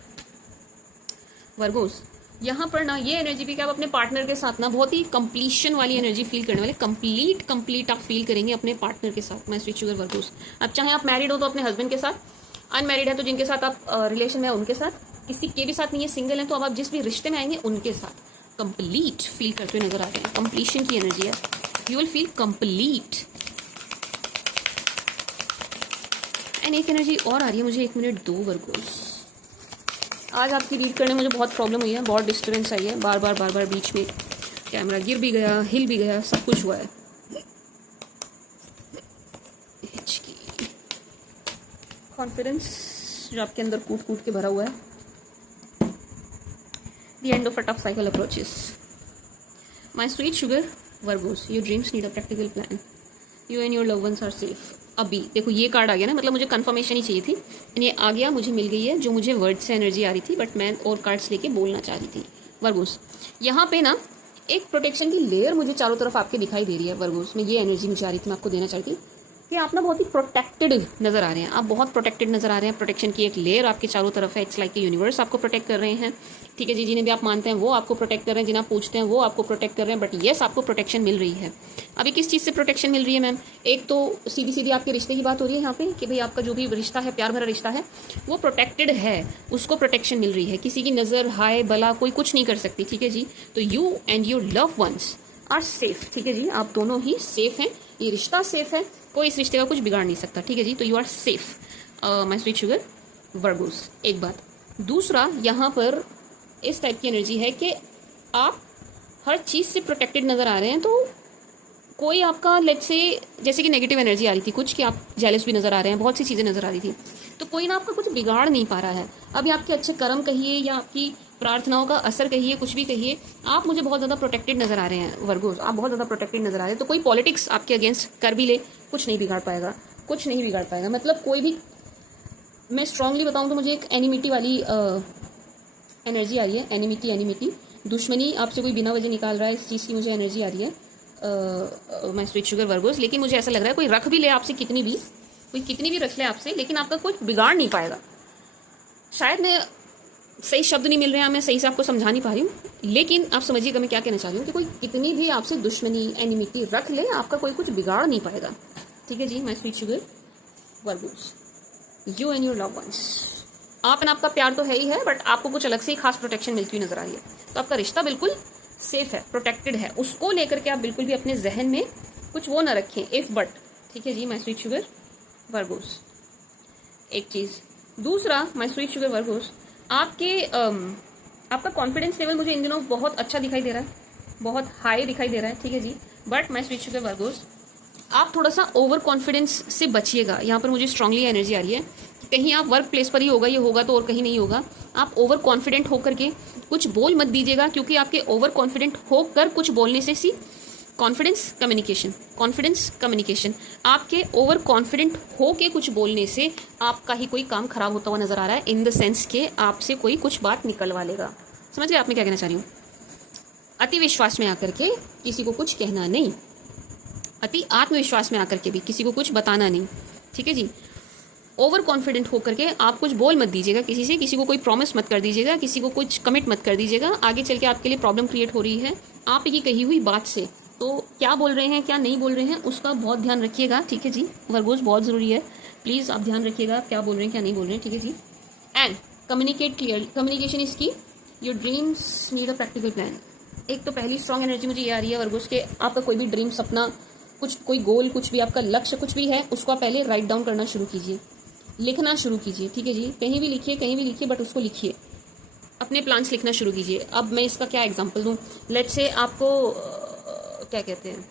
Virgo's यहाँ पर ना ये एनर्जी भी कि आप अपने पार्टनर के साथ ना बहुत ही कंप्लीशन वाली एनर्जी फील करने वाले, कंप्लीट आप फील करेंगे अपने पार्टनर के साथ। मैं स्वीट शुगर वर्गोस, अब चाहे आप मैरिड हो तो अपने हस्बैंड के साथ, अनमैरिड है तो जिनके साथ आप रिलेशन में है उनके साथ, किसी के भी साथ नहीं है, सिंगल है तो अब आप जिस भी रिश्ते में आएंगे उनके साथ कंप्लीट फील करते हुए नजर आ रहे हैं। कंप्लीशन की एनर्जी है, you will feel complete. And एक एनर्जी और आ रही है मुझे, 1 मिनट दो वर्गोस। आज आपकी रीड करने में मुझे बहुत प्रॉब्लम हुई है, बहुत डिस्टर्बेंस आई है, बार बार बीच में कैमरा गिर भी गया, हिल भी गया, सब कुछ हुआ है। कॉन्फिडेंस जो आपके अंदर कूट के भरा हुआ है। The end of a tough cycle approaches. My sweet sugar Virgos, your dreams need a practical plan. You and your loved ones are safe. अभी देखो ये कार्ड आ गया ना, मतलब मुझे कंफर्मेशन ही चाहिए थी, ये आ गया, मुझे मिल गई है जो मुझे वर्ड से एनर्जी आ रही थी, बट मैं और कार्ड्स लेके बोलना चाह रही थी वर्गोस। यहाँ पे ना एक प्रोटेक्शन की लेयर मुझे चारों तरफ आपके दिखाई दे रही है वर्गोस में, ये एनर्जी मुझे आ रही थी, मैं आपको देना चाहती थी कि आप ना बहुत ही प्रोटेक्टेड नजर आ रहे हैं, आप बहुत प्रोटेक्टेड नजर आ रहे हैं। प्रोटेक्शन की एक लेयर आपके चारों तरफ है, इट्स लाइक यूनिवर्स आपको प्रोटेक्ट कर रहे हैं। ठीक है जी, जिन्हें भी आप मानते हैं वो आपको प्रोटेक्ट कर रहे हैं, जिन्हें आप पूछते हैं वो आपको प्रोटेक्ट कर रहे हैं। बट येस, आपको प्रोटेक्शन मिल रही है। अभी किस चीज़ से प्रोटेक्शन मिल रही है मैम? एक तो सीधी आपके रिश्ते की बात हो रही है यहाँ पे कि भाई आपका जो भी रिश्ता है, प्यार भरा रिश्ता है, वो प्रोटेक्टेड है, उसको प्रोटेक्शन मिल रही है। किसी की नज़र, हाय बला कोई कुछ नहीं कर सकती। ठीक है जी, तो you and your love ones are safe. ठीक है जी, आप दोनों ही सेफ हैं, ये रिश्ता सेफ है, कोई इस रिश्ते का कुछ बिगाड़ नहीं सकता। ठीक है जी, तो you are safe my sweet sugar Virgos. एक बात। दूसरा, यहाँ पर इस टाइप की एनर्जी है कि आप हर चीज़ से प्रोटेक्टेड नज़र आ रहे हैं। तो कोई आपका लेट्स से जैसे कि नेगेटिव एनर्जी आ रही थी कुछ, कि आप जेलस भी नज़र आ रहे हैं, बहुत सी चीज़ें नज़र आ रही थी, तो कोई ना आपका कुछ बिगाड़ नहीं पा रहा है। अभी आपके अच्छे कर्म कहिए या आपकी प्रार्थनाओं का असर कहिए, कुछ भी कहिए, आप मुझे बहुत ज़्यादा प्रोटेक्टेड नज़र आ रहे हैं वर्गोस, आप बहुत ज़्यादा प्रोटेक्टेड नज़र आ रहे हैं। तो कोई पॉलिटिक्स आपके अगेंस्ट कर भी ले, कुछ नहीं बिगाड़ पाएगा, कुछ नहीं बिगाड़ पाएगा। मतलब कोई भी, मैं स्ट्रांगली बताऊँ तो मुझे एक एनिमिटी वाली एनर्जी आ रही है, एनिमिटी, दुश्मनी आपसे कोई बिना वजह निकाल रहा है, इस चीज़ की मुझे एनर्जी आ रही है माय स्वीट शुगर वर्गोस। लेकिन मुझे ऐसा लग रहा है कोई रख भी ले आपसे, कोई कितनी भी रख ले आपसे, लेकिन आपका कुछ बिगाड़ नहीं पाएगा। शायद मैं सही शब्द नहीं मिल रहे हैं, मैं सही से आपको समझा नहीं पा रही हूँ, लेकिन आप समझिएगा मैं क्या कहना चाह रही हूँ कि कोई कितनी भी आपसे दुश्मनी, एनिमिटी रख ले, आपका कोई कुछ बिगाड़ नहीं पाएगा। ठीक है जी, my sweet sugar Virgos, you and your love ones, आप एंड आपका प्यार तो है ही है, बट आपको कुछ अलग से ही खास प्रोटेक्शन मिलती हुई नजर आ रही है। तो आपका रिश्ता बिल्कुल सेफ है, प्रोटेक्टेड है, उसको लेकर के आप बिल्कुल भी अपने जहन में कुछ वो ना रखें, इफ बट। ठीक है जी, माय स्वीट शुगर वर्गोस। एक चीज़। दूसरा, माय स्वीट शुगर वर्गोस, आपका कॉन्फिडेंस लेवल मुझे इन दिनों बहुत अच्छा दिखाई दे रहा है, बहुत हाई दिखाई दे रहा है। ठीक है जी, but my sweet sugar Virgos, आप थोड़ा सा ओवर कॉन्फिडेंस से बचिएगा। यहाँ पर मुझे स्ट्रांगली एनर्जी आ रही है, कहीं आप वर्क प्लेस पर ही होगा ये होगा तो और कहीं नहीं होगा। आप ओवर कॉन्फिडेंट होकर के कुछ बोल मत दीजिएगा, क्योंकि आपके ओवर कॉन्फिडेंट होकर कुछ बोलने से कॉन्फिडेंस कम्युनिकेशन, आपके ओवर कॉन्फिडेंट हो के कुछ बोलने से आपका ही कोई काम खराब होता हुआ नजर आ रहा है, इन द सेंस के आपसे कोई कुछ बात निकलवा लेगा। समझ गए आप मैं क्या कहना चाह रही हूँ? अति विश्वास में आकर के किसी को कुछ कहना नहीं, अति आत्मविश्वास में आकर के भी किसी को कुछ बताना नहीं। ठीक है जी, ओवर कॉन्फिडेंट होकर के आप कुछ बोल मत दीजिएगा किसी से, किसी को कोई प्रॉमिस मत कर दीजिएगा, किसी को कुछ कमिट मत कर दीजिएगा। आगे चल के आपके लिए प्रॉब्लम क्रिएट हो रही है आप की कही हुई बात से, तो क्या बोल रहे हैं क्या नहीं बोल रहे हैं उसका बहुत ध्यान रखिएगा। ठीक है जी वर्गोस, बहुत ज़रूरी है, प्लीज़ आप ध्यान रखिएगा आप क्या बोल रहे हैं क्या नहीं बोल रहे हैं। ठीक है जी, and communicate clear, communication is key. Your dreams need a practical plan. एक तो पहली स्ट्रॉन्ग एनर्जी मुझे ये आ रही है वर्गोस के, आपका कोई भी ड्रीम, सपना, कुछ कोई गोल, कुछ भी आपका लक्ष्य कुछ भी है, उसको आप पहले राइट डाउन करना शुरू कीजिए, लिखना शुरू कीजिए। ठीक है जी, कहीं भी लिखिए, कहीं भी लिखिए, बट उसको लिखिए, अपने प्लान्स लिखना शुरू कीजिए। अब मैं इसका क्या एग्जांपल दूं, लेट्स से आपको क्या कहते हैं,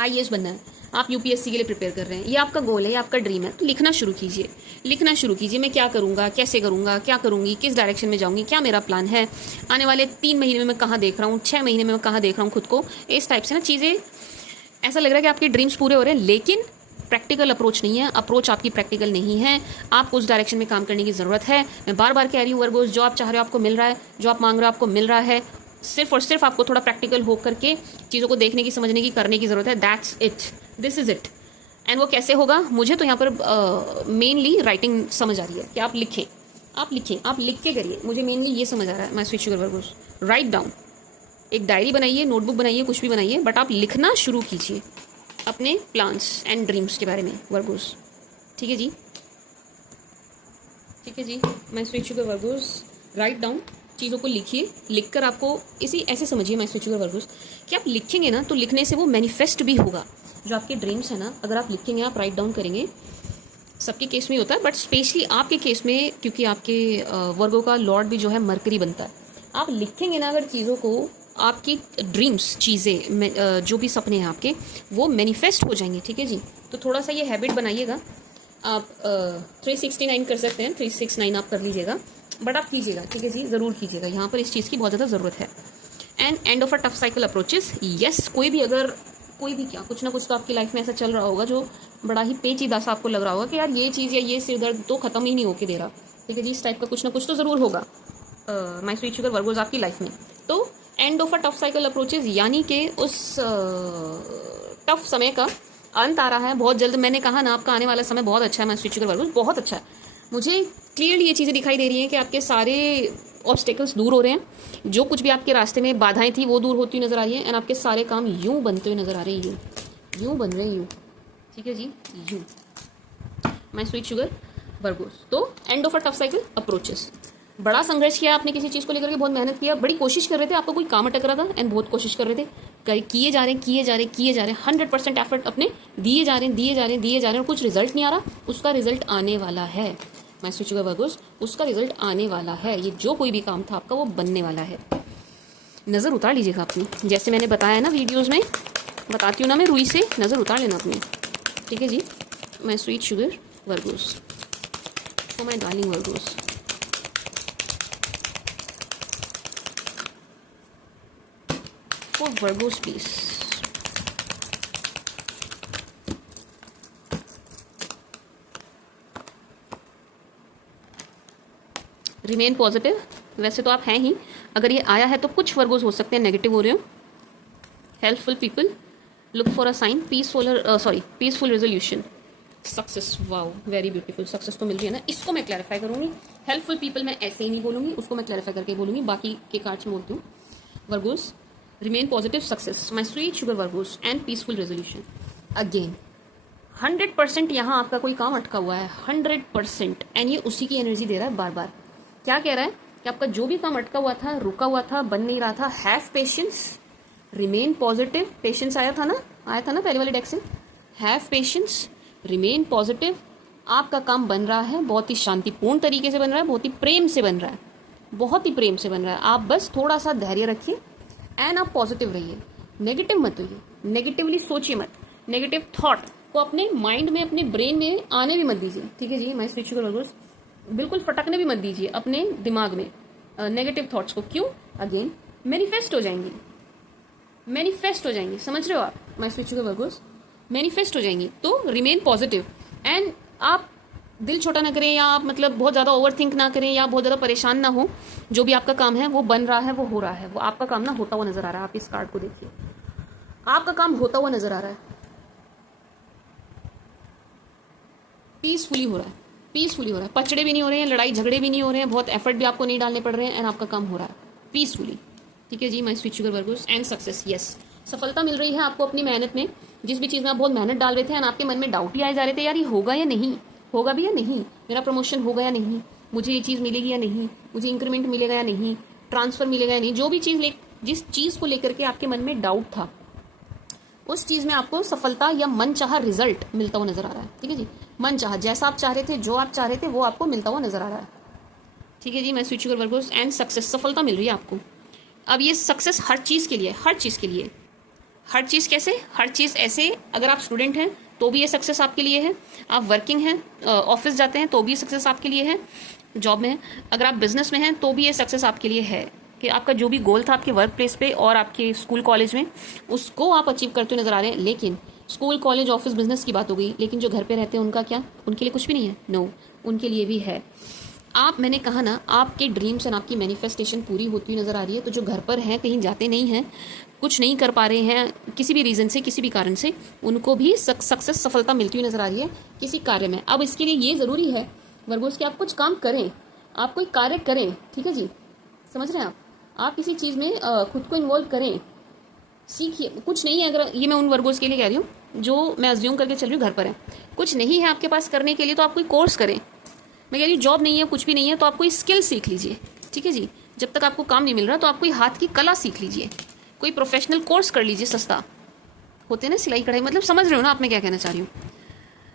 आईएएस बनना है, आप यूपीएससी के लिए प्रिपेयर कर रहे हैं, ये आपका गोल है, ये आपका ड्रीम है, तो लिखना शुरू कीजिए, लिखना शुरू कीजिए। मैं क्या करूंगा, कैसे करूंगा, क्या करूंगी, किस डायरेक्शन में जाऊंगी, क्या मेरा प्लान है, आने वाले 3 महीने में मैं कहाँ देख रहा हूँ, 6 महीने में मैं कहाँ देख रहा हूँ खुद को। इस टाइप से ना चीज़ें, ऐसा लग रहा है कि आपके ड्रीम्स पूरे हो रहे हैं, लेकिन प्रैक्टिकल अप्रोच नहीं है, अप्रोच आपकी प्रैक्टिकल नहीं है, आपको उस डायरेक्शन में काम करने की ज़रूरत है। मैं बार बार कह रही हूँ वर्गोस, जो आप चाह रहे हो आपको मिल रहा है, जो आप मांग रहे हो आपको मिल रहा है, सिर्फ और सिर्फ आपको थोड़ा प्रैक्टिकल हो करके चीज़ों को देखने की, समझने की, करने की ज़रूरत है। That's it, this is it. And वो कैसे होगा, मुझे तो यहाँ पर मेनली राइटिंग समझ आ रही है कि आप लिखें, आप लिखें, आप लिख के करिए। मुझे मेनली ये समझ आ रहा है, मैं switch sugar Virgo's, write down, एक डायरी बनाइए, नोटबुक बनाइए, कुछ भी बनाइए, बट आप लिखना शुरू कीजिए अपने प्लान्स एंड ड्रीम्स के बारे में वर्गोस। ठीक है जी, ठीक है जी, मैं switch sugar Virgo's, write down, चीज़ों को लिखिए, लिखकर आपको इसी ऐसे समझिए मैं स्विच शुगर वर्गोस, कि आप लिखेंगे ना तो लिखने से वो मैनिफेस्ट भी होगा। जो आपके ड्रीम्स है ना, अगर आप लिखेंगे, आप राइट डाउन करेंगे, सबके केस में होता है, बट स्पेशली आपके केस में, क्योंकि आपके वर्गों का लॉर्ड भी जो है मरकरी बनता है। आप लिखेंगे ना अगर चीज़ों को, आपकी ड्रीम्स, चीज़ें, जो भी सपने हैं आपके, वो मैनिफेस्ट हो जाएंगे। ठीक है जी, तो थोड़ा सा ये हैबिट बनाइएगा। आप 369 कर सकते हैं, 369 आप कर लीजिएगा, बट आप कीजिएगा। ठीक है जी, ज़रूर कीजिएगा, यहाँ पर इस चीज़ की बहुत ज़्यादा ज़रूरत है। And end of a tough cycle approaches, yes, कोई भी अगर, कोई भी क्या, कुछ ना कुछ तो आपकी लाइफ में ऐसा चल रहा होगा जो बड़ा ही पेचीदा सा आपको लग रहा होगा कि यार ये चीज़ या ये सिर दर्द तो ख़त्म ही नहीं होके दे रहा। ठीक है जी, इस टाइप का कुछ ना कुछ तो ज़रूर होगा माय स्वीट शुगर वर्गोस आपकी लाइफ में। तो end of a tough cycle approaches, यानी कि उस टफ समय का अंत आ रहा है बहुत जल्द। मैंने कहा ना, आपका आने वाला समय बहुत अच्छा है माय स्वीट शुगर वर्गोस, बहुत अच्छा है। मुझे क्लियरली ये चीज़ें दिखाई दे रही हैं कि आपके सारे ऑब्स्टेकल्स दूर हो रहे हैं, जो कुछ भी आपके रास्ते में बाधाएं थी वो दूर होती हुई नजर आ रही है, एंड आपके सारे काम यूं बनते हुए नजर आ रहे हैं, यूं बन रहे हैं, यूं। ठीक है जी, यूं, माय स्वीट शुगर वर्गोस। तो end of a tough cycle approaches, बड़ा संघर्ष किया आपने किसी चीज़ को लेकर के, बहुत मेहनत किया, बड़ी कोशिश कर रहे थे, आपको कोई काम अटक रहा था, एंड बहुत कोशिश कर रहे थे, किए जा रहे हैं, किए जा रहे हैं, किए जा रहे हैं, 100% एफर्ट अपने दिए जा रहे हैं, दिए जा रहे हैं, दिए जा रहे हैं, और कुछ रिजल्ट नहीं आ रहा, उसका रिजल्ट आने वाला है माय स्वीट शुगर वर्गोस, उसका रिजल्ट आने वाला है। ये जो कोई भी काम था आपका वो बनने वाला है। नज़र उतार लीजिएगा अपनी, जैसे मैंने बताया ना वीडियोस में, बताती हूँ ना मैं, रुई से नज़र उतार लेना अपनी। ठीक है जी, my sweet sugar Virgos, for my darling Virgos. For Virgos please, remain positive. वैसे तो आप हैं ही, अगर ये आया है तो कुछ वर्गोस हो सकते हैं नेगेटिव हो रहे हो। Helpful people, look for a sign, peaceful resolution, success, wow very beautiful, success तो मिल रही है ना, इसको मैं क्लैरिफाई करूंगी। हेल्पफुल पीपल मैं ऐसे ही नहीं बोलूंगी, उसको मैं क्लैरिफाई करके बोलूंगी, बाकी के कार्ड्स में बोलती हूँ। Virgo's, remain positive, success, my sweet sugar Virgos, and peaceful resolution. Again 100% यहाँ आपका कोई काम अटका हुआ है, 100%, एंड ये उसी की एनर्जी दे रहा है बार बार। क्या कह रहा है कि आपका जो भी काम अटका हुआ था, रुका हुआ था, बन नहीं रहा था, have patience, remain positive, patience आया था ना पहले वाले डेक से, हैव पेशेंस, रिमेन पॉजिटिव, आपका काम बन रहा है, बहुत ही शांतिपूर्ण तरीके से बन रहा है, बहुत ही प्रेम से बन रहा है, बहुत ही प्रेम से बन रहा है। आप बस थोड़ा सा धैर्य रखिए एंड आप पॉजिटिव रहिए, नेगेटिव मत होइए, नेगेटिवली सोचिए मत, नेगेटिव थॉट को अपने माइंड में, अपने ब्रेन में आने भी मत दीजिए। ठीक है जी, माय स्वीट शुगर वर्गोस, बिल्कुल फटकने भी मत दीजिए अपने दिमाग में नेगेटिव थॉट्स को। क्यों? अगेन मैनिफेस्ट हो जाएंगी, मैनिफेस्ट हो जाएंगी, समझ रहे हो आप my sweet sugar Virgo's, manifest हो जाएंगी। तो रिमेन पॉजिटिव, एंड आप दिल छोटा ना करें, या आप मतलब बहुत ज़्यादा ओवर थिंक ना करें, या बहुत ज़्यादा परेशान ना हो। जो भी आपका काम है वो बन रहा है, वो हो रहा है, वो आपका काम ना होता हुआ नजर आ रहा है। आप इस कार्ड को देखिए, आपका काम होता हुआ नजर आ रहा है, पीसफुली हो रहा है, पीसफुली हो रहा है, पचड़े भी नहीं हो रहे हैं, लड़ाई झगड़े भी नहीं हो रहे हैं, बहुत एफर्ट भी आपको नहीं डालने पड़ रहे हैं, एंड आपका काम हो रहा है पीसफुली। ठीक है जी, my sweet sugar Virgos, and success, yes, सफलता मिल रही है आपको अपनी मेहनत में। जिस भी चीज़ में आप बहुत मेहनत डाल रहे थे, एंड आपके मन में डाउट ही आए जा रहे थे, यार ये होगा या नहीं, होगा भी या नहीं, मेरा प्रमोशन होगा या नहीं, मुझे ये चीज़ मिलेगी या नहीं, मुझे इंक्रीमेंट मिलेगा या नहीं, ट्रांसफर मिलेगा या नहीं, जो भी चीज़ जिस चीज़ को लेकर के आपके मन में डाउट था, उस चीज़ में आपको सफलता या मन चाहा रिजल्ट मिलता हुआ नजर आ रहा है। ठीक है जी, मन चाहा, जैसा आप चाह रहे थे, जो आप चाह रहे थे, वो आपको मिलता हुआ नजर आ रहा है। ठीक है जी, मैं switch sugar Virgos and success, सफलता मिल रही है आपको। अब ये सक्सेस हर चीज़ के लिए, हर चीज़ के लिए, हर चीज़ कैसे, हर चीज़ ऐसे, अगर आप स्टूडेंट हैं तो भी ये सक्सेस आपके लिए है, आप वर्किंग हैं, ऑफिस जाते हैं तो भी सक्सेस आपके लिए है, जॉब में है, अगर आप बिजनेस में हैं तो भी ये सक्सेस आपके लिए है कि आपका जो भी गोल था आपके वर्क प्लेस पे और आपके स्कूल कॉलेज में, उसको आप अचीव करते हुए नजर आ रहे हैं। लेकिन स्कूल कॉलेज ऑफिस बिजनेस की बात हो गई, लेकिन जो घर पे रहते हैं उनका क्या, उनके लिए कुछ भी नहीं है? नो, उनके लिए भी है। आप, मैंने कहा ना, आपके ड्रीम्स एंड आपकी मैनिफेस्टेशन पूरी होती हुई नजर आ रही है। तो जो घर पर हैं, कहीं जाते नहीं हैं, कुछ नहीं कर पा रहे हैं किसी भी रीज़न से, किसी भी कारण से, उनको भी सक्सेस, सफलता मिलती हुई नजर आ रही है किसी कार्य में। अब इसके लिए ये ज़रूरी है वर्गोस कि आप कुछ काम करें, आप कोई कार्य करें। ठीक है जी, समझ रहे हैं आप किसी चीज़ में खुद को इन्वॉल्व करें, सीखिए। कुछ नहीं है, अगर ये मैं उन वर्गोस के लिए कह रही हूँ जो मैं अज्यूम करके चल रही हूँ घर पर है, कुछ नहीं है आपके पास करने के लिए, तो आप कोई कोर्स करें। मैं कह रही हूँ जॉब नहीं है, कुछ भी नहीं है, तो आप कोई स्किल सीख लीजिए। ठीक है जी, जब तक आपको काम नहीं मिल रहा तो आप कोई हाथ की कला सीख लीजिए, कोई प्रोफेशनल कोर्स कर लीजिए, सस्ता होते हैं ना, सिलाई कढ़ाई, मतलब समझ रहे हो ना आप मैं क्या कहना चाह रही हूँ।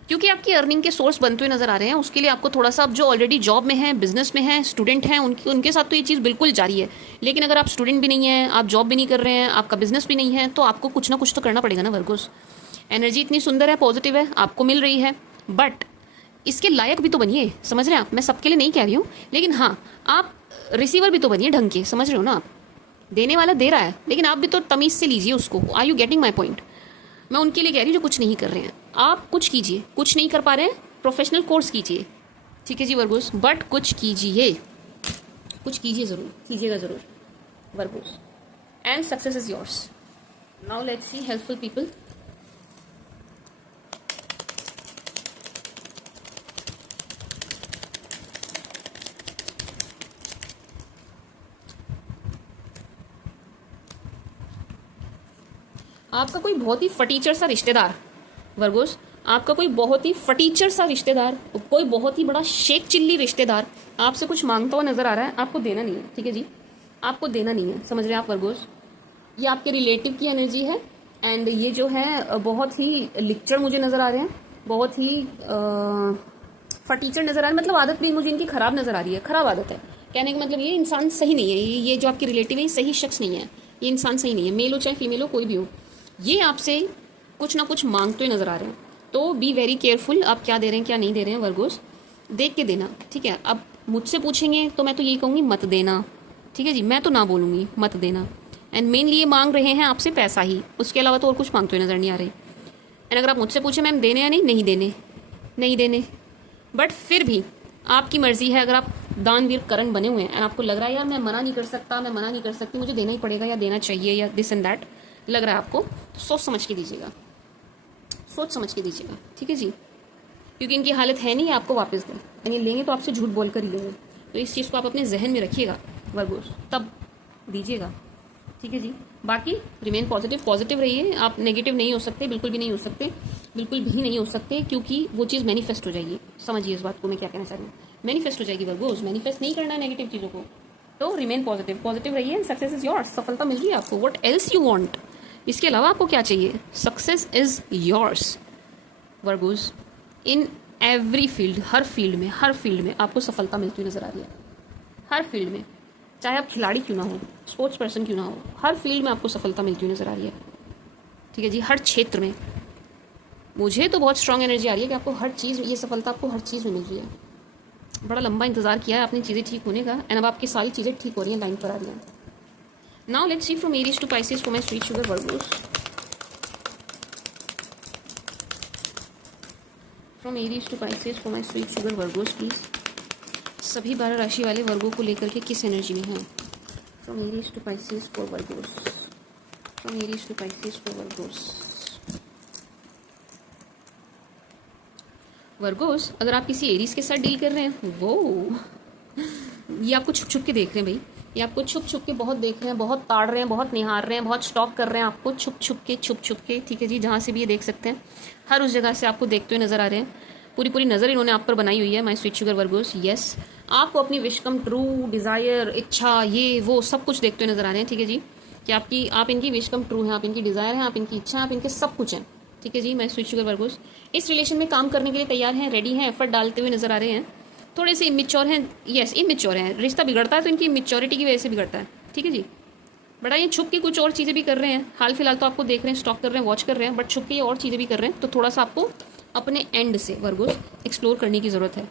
क्योंकि आपकी अर्निंग के सोर्स बनते हुए नजर आ रहे हैं, उसके लिए आपको थोड़ा सा, अब जो ऑलरेडी जॉब में है, बिजनेस में है, स्टूडेंट हैं, उनके साथ तो ये चीज़ बिल्कुल जारी है। लेकिन अगर आप स्टूडेंट भी नहीं हैं, आप जॉब भी नहीं कर रहे हैं, आपका बिजनेस भी नहीं है, तो आपको कुछ ना कुछ तो करना पड़ेगा ना वर्गोस। एनर्जी इतनी सुंदर है, पॉजिटिव है, आपको मिल रही है, बट इसके लायक भी तो बनिए। समझ रहे हैं आप, मैं सबके लिए नहीं कह रही हूँ, लेकिन हाँ, आप रिसीवर भी तो बनिए ढंग के। समझ रहे हो ना आप, देने वाला दे रहा है, लेकिन आप भी तो तमीज़ से लीजिए उसको। Are you getting my point? मैं उनके लिए कह रही हूँ जो कुछ नहीं कर रहे हैं। आप कुछ कीजिए, कुछ नहीं कर पा रहे हैं, प्रोफेशनल कोर्स कीजिए। ठीक है जी वर्गोस, बट कुछ कीजिए, कुछ कीजिए, ज़रूर कीजिएगा, ज़रूर Virgo's, and success is yours. Now let's C helpful people. आपका कोई बहुत ही फटीचर सा रिश्तेदार वर्गोस, आपका कोई बहुत ही फटीचर सा रिश्तेदार, कोई बहुत ही बड़ा शेख चिल्ली रिश्तेदार आपसे कुछ मांगता हुआ नजर आ रहा है, आपको देना नहीं है। ठीक है जी, आपको देना नहीं है, समझ रहे हैं आप वर्गोस। ये आपके रिलेटिव की एनर्जी है, एंड ये जो है बहुत ही लिक्चर मुझे नजर आ रहे हैं, बहुत ही फटीचर नजर आ रहे हैं, मतलब आदत भी मुझे इनकी खराब नजर आ रही है, खराब आदत है। कहने का मतलब ये इंसान सही नहीं है, ये जो आपके रिलेटिव है, ये सही शख्स नहीं है, ये इंसान सही नहीं है, मेल हो चाहे फीमेल हो, कोई भी हो, ये आपसे कुछ ना कुछ मांगते हुए नजर आ रहे हैं। तो बी वेरी केयरफुल, आप क्या दे रहे हैं क्या नहीं दे रहे हैं वर्गोस, देख के देना। ठीक है, अब मुझसे पूछेंगे तो मैं तो यही कहूँगी मत देना। ठीक है जी, मैं तो ना बोलूँगी मत देना। एंड मेनली ये मांग रहे हैं आपसे पैसा ही, उसके अलावा तो और कुछ मांगते हुए नजर नहीं आ रहे। एंड अगर आप मुझसे पूछे मैम देने या नहीं, नहीं देने, नहीं देने, बट फिर भी आपकी मर्जी है। अगर आप दानवीर करण बने हुए हैं एंड आपको लग रहा है यार मैं मना नहीं कर सकता, मैं मना नहीं कर सकती, मुझे देना ही पड़ेगा या देना चाहिए या दिस एंड दैट लग रहा है आपको, तो सोच समझ के दीजिएगा, सोच समझ के दीजिएगा। ठीक है जी, क्योंकि इनकी हालत है नहीं आपको वापस दें, यानी लेंगे तो आपसे झूठ बोल कर ही लेंगे। तो इस चीज़ को आप अपने जहन में रखिएगा वर्गोस, तब दीजिएगा। ठीक है जी, बाकी रिमेन पॉजिटिव, पॉजिटिव रहिए। आप नेगेटिव नहीं हो सकते, बिल्कुल भी नहीं हो सकते, बिल्कुल भी नहीं हो सकते, क्योंकि वो चीज़ मैनिफेस्ट हो जाएगी। समझिए इस बात को मैं क्या कहना चाह रही हूँ, मैनिफेस्ट हो जाएगी वर्गोस। मैनिफेस्ट नहीं करना है नेगेटिव चीज़ों को, तो रिमेन पॉजिटिव, पॉजिटिव रहिए एंड सक्सेस इज योर्स। सफलता मिल रही है आपको, व्हाट एल्स यू वांट, इसके अलावा आपको क्या चाहिए? Success is yours Virgo's, in every field, her field में, हर फील्ड में आपको सफलता मिलती हुई नजर आ रही है, हर फील्ड में, चाहे आप खिलाड़ी क्यों ना हो, स्पोर्ट्स पर्सन क्यों ना हो, हर फील्ड में आपको सफलता मिलती हुई नजर आ रही है। ठीक है जी, हर क्षेत्र में। मुझे तो बहुत स्ट्रांग एनर्जी आ रही है कि आपको हर चीज़, ये सफलता आपको हर चीज़ में मिल रही है। बड़ा लंबा इंतजार किया है आपने चीज़ें ठीक होने का, एंड अब आपकी सारी चीज़ें ठीक हो रही हैं, लाइन पर आ रही हैं। Now let's see from Aries to Pisces for my sweet sugar Virgos. From Aries to Pisces for my sweet sugar Virgos please. सभी 12 राशि वाले वर्गों को लेकर के किस एनर्जी में हैं? From Aries to Pisces for Virgos, from Aries to Pisces for Virgos. Virgos, अगर आप किसी एरीज के साथ डील कर रहे हैं, वो ये आपको छुप छुप के देख रहे हैं भाई, ये आपको छुप छुप के बहुत देख रहे हैं, बहुत ताड़ रहे हैं, बहुत निहार रहे हैं, बहुत स्टॉक कर रहे हैं आपको छुप छुप के, छुप छुप के। ठीक है जी, जहाँ से भी ये देख सकते हैं, हर उस जगह से आपको देखते हुए नजर आ रहे हैं। पूरी पूरी नज़र इन्होंने आप पर बनाई हुई है my sweet sugar Virgo's. Yes, आपको अपनी विश कम ट्रू, डिज़ायर, इच्छा, ये वो सब कुछ देखते हुए नजर आ रहे हैं, ठीक है जी, कि आप इनकी विश कम ट्रू हैं, आप इनकी डिज़ायर हैं, आप इनकी इच्छा हैं, आप इनके सब कुछ हैं, ठीक है जी। मैं स्वीट शुगर वर्गोस इस रिलेशन में काम करने के लिए तैयार हैं, रेडी हैं, एफर्ट डालते हुए नजर आ रहे हैं। थोड़े से इमेच्योर हैं, यस इमेच्योर हैं। रिश्ता बिगड़ता है तो इनकी इमेच्योरिटी की वजह से बिगड़ता है, ठीक है जी। बड़ा ये छुप के कुछ और चीज़ें भी कर रहे हैं, हाल फिलहाल तो आपको देख रहे हैं, स्टॉक कर रहे हैं, वॉच कर रहे हैं, बट छुप के ये और चीज़ें भी कर रहे हैं, तो थोड़ा सा आपको अपने एंड से वर्गोस एक्सप्लोर करने की ज़रूरत है।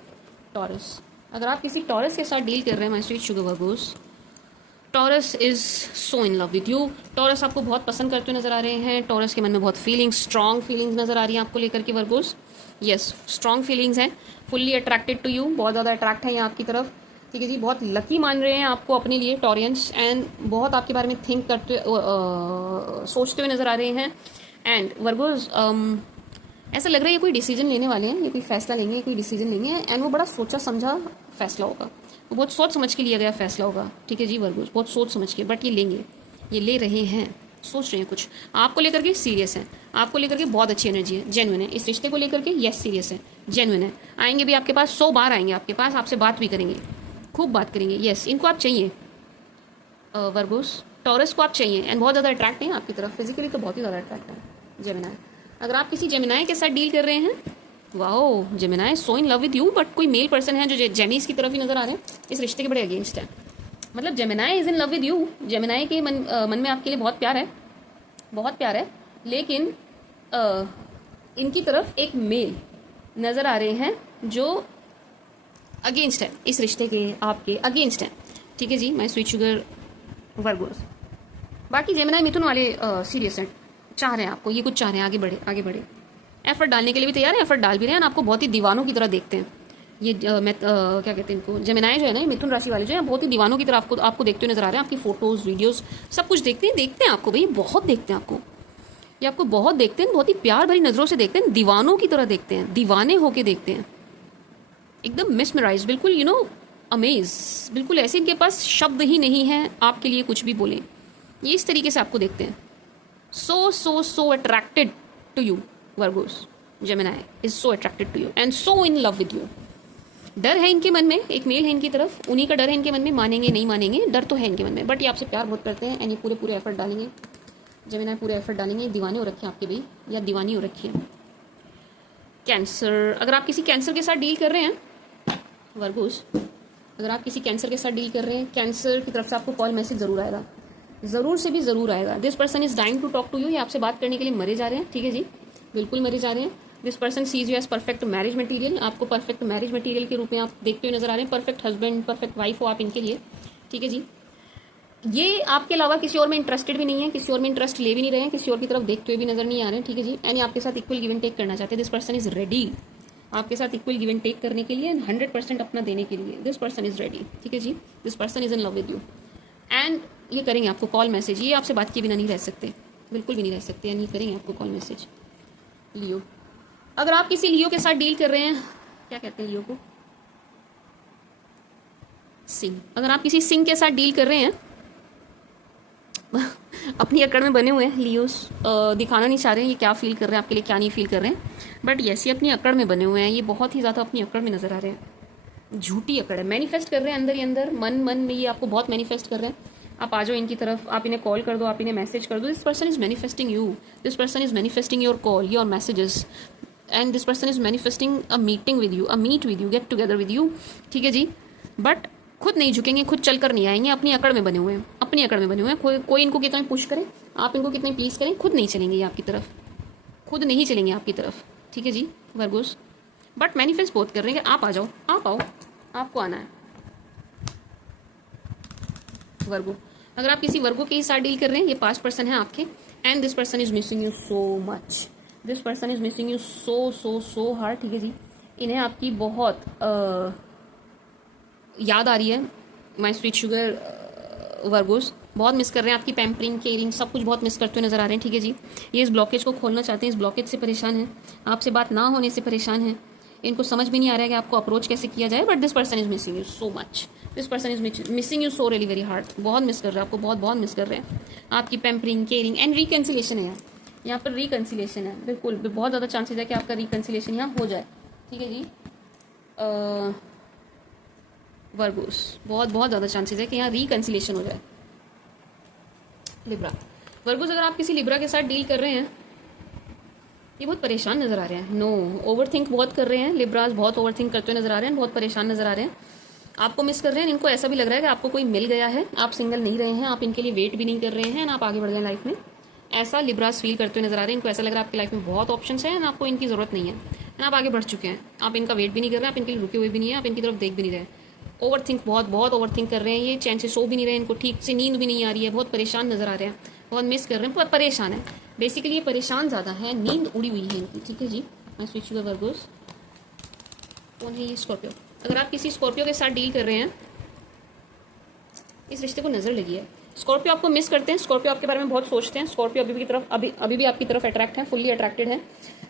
टॉरस, अगर आप किसी टॉरस के साथ डील कर रहे हैं my sweet sugar Virgo's, taurus is so in love with you. Taurus आपको बहुत पसंद करते हुए नजर आ रहे हैं। टॉरस के मन में बहुत फीलिंग्स, स्ट्रॉन्ग फीलिंग्स नजर आ रही हैं आपको लेकर के वर्गोस। यस, स्ट्रॉन्ग फीलिंग्स हैं, फुल्ली अट्रैक्टेड टू यू, बहुत ज़्यादा अट्रैक्ट है ये आपकी तरफ, ठीक है जी। बहुत लकी मान रहे हैं आपको अपने लिए टॉरियंस, एंड बहुत आपके बारे में थिंक करते सोचते हुए नजर आ रहे हैं। एंड वर्गोस ऐसा लग रहा है ये कोई डिसीजन लेने वाले हैं, ये कोई फैसला लेंगे, ये कोई डिसीजन लेंगे, एंड वो बड़ा सोचा समझा फैसला होगा, वो बहुत सोच समझ के लिया गया फैसला होगा, ठीक है जी वर्गोस, बहुत सोच समझ के, बट ये लेंगे, ये ले रहे हैं, सोच रहे हैं कुछ आपको लेकर के, सीरियस है, आपको लेकर के बहुत अच्छी एनर्जी है, जेन्युइन है इस रिश्ते को लेकर के, यस सीरियस है, जेन्युइन है। आएंगे भी आपके पास, 100 बार आएंगे आपके पास, आपसे बात भी करेंगे, खूब बात करेंगे, यस इनको आप चाहिए वर्गोस, टॉरस को आप चाहिए, एंड बहुत ज़्यादा अट्रैक्ट हैं आपकी तरफ, फिजिकली तो बहुत ही ज़्यादा अट्रैक्ट है जेमिनाई। अगर आप किसी जेमिनाई के साथ डील कर रहे हैं, wow Gemini so in love with you, but कोई मेल पर्सन है जो जेमीज की तरफ ही नजर आ रहे हैं, इस रिश्ते के बड़े अगेंस्ट है। मतलब Gemini is in love with you, Gemini के मन में आपके लिए बहुत प्यार है, बहुत प्यार है, लेकिन इनकी तरफ एक मेल नजर आ रहे हैं जो अगेंस्ट है, इस रिश्ते के आपके अगेंस्ट है, ठीक है जी माय स्वीट शुगर वर्गोस। बाकी जेमिनाई मिथुन वाले सीरियस हैं, चाह रहे हैं आपको, ये कुछ चाह रहे हैं, आगे बढ़े आगे बढ़े, एफर्ट डालने के लिए भी तैयार है, एफर्ट डाल भी रहे हैं, आपको बहुत ही दीवानों की तरह देखते हैं। ये क्या कहते हैं इनको, जेमिनाई जो है ना, ये मिथुन राशि वाले जो है, बहुत ही दीवानों की तरह आपको देखते हुए नजर आ रहे हैं, आपकी फोटोज वीडियोस सब कुछ देखते हैं आपको, भाई बहुत देखते हैं आपको, ये आपको बहुत देखते हैं, बहुत ही प्यार भरी नजरों से देखते हैं, दीवानों की तरह देखते हैं, दीवाने होके देखते हैं, एकदम मिसमराइज, बिल्कुल यू नो अमेज, बिल्कुल ऐसे इनके पास शब्द ही नहीं है आपके लिए कुछ भी बोले, ये इस तरीके से आपको देखते हैं। so attracted to you Virgos, Gemini is so attracted to you and so in love with you। डर है इनके मन में, एक मेल है इनकी तरफ, उन्हीं का डर है इनके मन में, मानेंगे नहीं मानेंगे, डर तो है इनके मन में, बट ये आपसे प्यार बहुत करते हैं, एंड ये पूरे एफर्ट डालेंगे, जेमिनाई पूरे एफर्ट डालेंगे, दीवाने हो रखे हैं आपके भाई, या दीवानी हो रखी है। कैंसर, अगर आप किसी कैंसर के साथ डील कर रहे हैं वर्गोस, अगर आप किसी कैंसर के साथ डील कर रहे हैं, कैंसर की तरफ से आपको कॉल मैसेज जरूर आएगा, ज़रूर से भी ज़रूर आएगा। This person is dying to talk to you, ये आपसे बात करने के लिए मरे जा रहे हैं, ठीक है जी, बिल्कुल मरे जा रहे हैं। This person sees you as perfect marriage material, आपको परफेक्ट मैरिज मटेरियल के रूप में आप देखते हुए नजर आ रहे हैं, परफेक्ट हस्बैंड, परफेक्ट वाइफ हो आप इनके लिए, ठीक है जी। ये आपके अलावा किसी और में इंटरेस्टेड भी नहीं है, किसी और में इंटरेस्ट ले भी नहीं रहे हैं, किसी और की तरफ देखते हुए भी नजर नहीं आ रहे हैं, ठीक है जी। एंड आपके साथ इक्वल गिव एंड टेक करना चाहते हैं, दिस पर्सन इज रेडी आपके साथ इक्वल गिव एंड टेक करने के लिए, 100% अपना देने के लिए, दिस पर्सन इज रेडी, ठीक है जी। This person is in love with you, and ये करेंगे आपको कॉल मैसेज, ये आपसे बात किए बिना नहीं रह सकते, बिल्कुल भी नहीं रह सकते, यानी करेंगे आपको कॉल मैसेज। लियो, अगर आप किसी लियो के साथ डील कर रहे हैं, क्या कहते हैं लियो को, सिंह, अगर आप किसी सिंह के साथ डील कर रहे हैं अपनी अकड़ में बने हुए हैं लियोस, दिखाना नहीं चाह रहे हैं ये क्या फील कर रहे हैं आपके लिए, क्या नहीं फील कर रहे हैं, बट यस ये अपनी अकड़ में बने हुए हैं, ये बहुत ही ज़्यादा अपनी अकड़ में नजर आ रहे हैं, झूठी अकड़ है, मैनिफेस्ट कर रहे हैं अंदर ही अंदर, मन में ये आपको बहुत मैनिफेस्ट कर रहे हैं, आप आ जाओ इनकी तरफ, आप इन्हें कॉल कर दो, आप इन्हें मैसेज कर दो, this person is manifesting you, this person is manifesting your call, your messages, and this person is manifesting a meeting with you, a meet with you, get together with you, ठीक है जी। बट खुद नहीं झुकेंगे, खुद चलकर नहीं आएंगे, अपनी अकड़ में बने हुए हैं, अपनी अकड़ में बने हुए हैं, कोई इनको कितना पुश करे, आप इनको कितने प्लीज करें, खुद नहीं चलेंगे ये आपकी तरफ, खुद नहीं चलेंगे आपकी तरफ, ठीक है जी वर्गोस। बट मैनिफेस्ट बहुत कर रहे हैं, आप आ जाओ, आप आओ, आपको आना है वर्गो। अगर आप किसी वर्गो के ही साथ डील कर रहे हैं, ये 5 पर्सन है आपके, and this person is missing you so much, this person is missing you so hard, ठीक है जी। इन्हें आपकी बहुत याद आ रही है माय स्वीट शुगर वर्गोस, बहुत मिस कर रहे हैं आपकी पैम्परिंग, केयरिंग, सब कुछ बहुत मिस करते हुए नजर आ रहे हैं, ठीक है जी। ये इस ब्लॉकेज को खोलना चाहते हैं, इस ब्लॉकेज से परेशान हैं, आपसे बात ना होने से परेशान हैं, इनको समझ भी नहीं आ रहा है कि आपको अप्रोच कैसे किया जाए, but this person is missing you so much, this person is missing you so really very hard, बहुत मिस कर रहे हैं आपको, बहुत मिस कर रहे हैं आपकी पैम्परिंग, केयरिंग एंड रिकन्सिलेशन है यहाँ पर रिकन्सिलेशन है, बिल्कुल बहुत ज़्यादा चांसेस है कि आपका रिकन्सिलेशन यहाँ हो जाए, ठीक है जी वर्गोस, बहुत बहुत ज़्यादा चांसेस है कि यहाँ रिकन्सिलेशन हो जाए। लिब्रा, वर्गोस अगर आप किसी लिब्रा के साथ डील कर रहे हैं, ये बहुत परेशान नजर आ रहे हैं। नो, ओवरथिंक बहुत कर रहे हैं लिब्रास, बहुत ओवरथिंक करते हुए नजर आ रहे हैं, बहुत परेशान नजर आ रहे हैं, आपको मिस कर रहे हैं। इनको ऐसा भी लग रहा है कि आपको कोई मिल गया है, आप सिंगल नहीं रहे हैं, आप इनके लिए वेट भी नहीं कर रहे हैं, आप आगे बढ़ गए लाइफ में। ऐसा लिब्रास फील करते हुए नजर आ रहे हैं। इनको ऐसा लग रहा है आपकी लाइफ में बहुत ऑप्शंस हैं, आपको इनकी जरूरत नहीं है, आप आगे बढ़ चुके हैं, आप इनका वेट भी नहीं कर रहे, आप इनके लिए रुके हुए भी नहीं है, आप इनकी तरफ देख भी नहीं रहे। ओवरथिंक, बहुत बहुत ओवरथिंक कर रहे हैं ये, चैन से सो भी नहीं रहे, इनको ठीक से नींद भी नहीं आ रही है, बहुत परेशान नजर आ रहे हैं, बहुत मिस कर रहे हैं, परेशान है। बेसिकली ये परेशान ज़्यादा है, नींद उड़ी हुई है इनकी। ठीक है जी, मैं स्विच यूर वर्गोस। कौन है ये? स्कॉर्पियो। अगर आप किसी स्कॉर्पियो के साथ डील कर रहे हैं, इस रिश्ते को नजर लगी है। स्कॉर्पियो आपको मिस करते हैं, स्कॉर्पियो आपके बारे में बहुत सोचते हैं, स्कॉर्पियो अभी भी आपकी तरफ अट्रैक्ट है, फुल्ली अट्रैक्टेड है,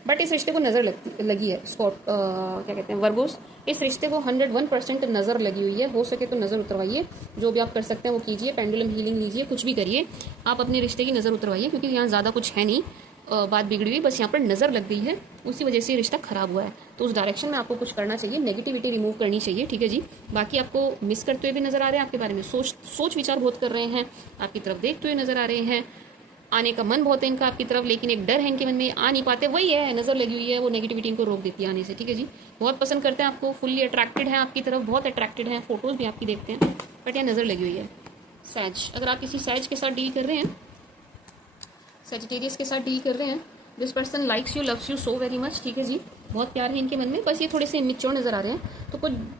बट इस रिश्ते को नजर लगी है। क्या कहते हैं, वर्गोस, इस रिश्ते को 101% नजर लगी हुई है। हो सके तो नजर उतरवाइए, जो भी आप कर सकते हैं वो कीजिए, पेंडुलम हीलिंग लीजिए, कुछ भी करिए, आप अपने रिश्ते की नजर उतरवाइए, क्योंकि यहाँ ज़्यादा कुछ है नहीं, बात बिगड़ी हुई, बस यहाँ पर नज़र लग गई है, उसी वजह से रिश्ता खराब हुआ है। तो उस डायरेक्शन में आपको कुछ करना चाहिए, नेगेटिविटी रिमूव करनी चाहिए। ठीक है जी, बाकी आपको मिस करते हुए भी नजर आ रहे हैं, आपके बारे में सोच विचार बहुत कर रहे हैं, आपकी तरफ देखते हुए नजर आ रहे हैं, आने का मन बहुत है इनका आपकी तरफ, लेकिन एक डर है इनके मन में, आ नहीं पाते, वही है, नजर लगी हुई है, वो नेगेटिविटी इनको रोक देती है आने से। ठीक है जी, बहुत पसंद करते हैं आपको, फुल्ली अट्रैक्टेड है आपकी तरफ, बहुत अट्रैक्टेड है, फोटोज भी आपकी देखते हैं, बट यहाँ नजर लगी हुई है। सैज, अगर आप किसी सैज के साथ डील कर रहे हैं, सैजिटेरियस के साथ डील कर रहे हैं, this person likes you, loves you so very much. ठीक है जी, बहुत प्यार है इनके मन में, बस ये थोड़े से इमेच्योर नजर आ रहे हैं, तो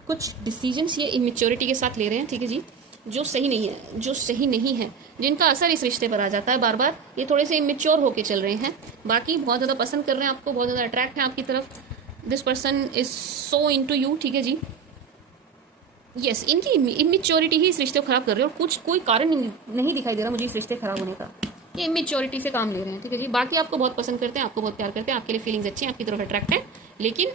कुछ डिसीजंस ये इमेच्योरिटी के साथ ले रहे हैं। ठीक है जी, जो सही नहीं है, जिनका असर इस रिश्ते पर आ जाता है बार बार, ये थोड़े से इमेच्योर होके चल रहे हैं। बाकी बहुत ज़्यादा पसंद कर रहे हैं आपको, बहुत ज़्यादा अट्रैक्ट है आपकी तरफ, this person is so into you. ठीक है जी, यस, इनकी इमेच्योरिटी ही इस रिश्ते को खराब कर रही है, और कोई कारण नहीं दिखाई दे रहा मुझे इस रिश्ते खराब होने का, ये इमेच्योरिटी से काम ले रहे हैं। ठीक है जी, बाकी आपको बहुत पसंद करते हैं, आपको बहुत प्यार करते हैं, आपके लिए फीलिंग्स अच्छी हैं, आपकी तरफ अट्रैक्ट है, लेकिन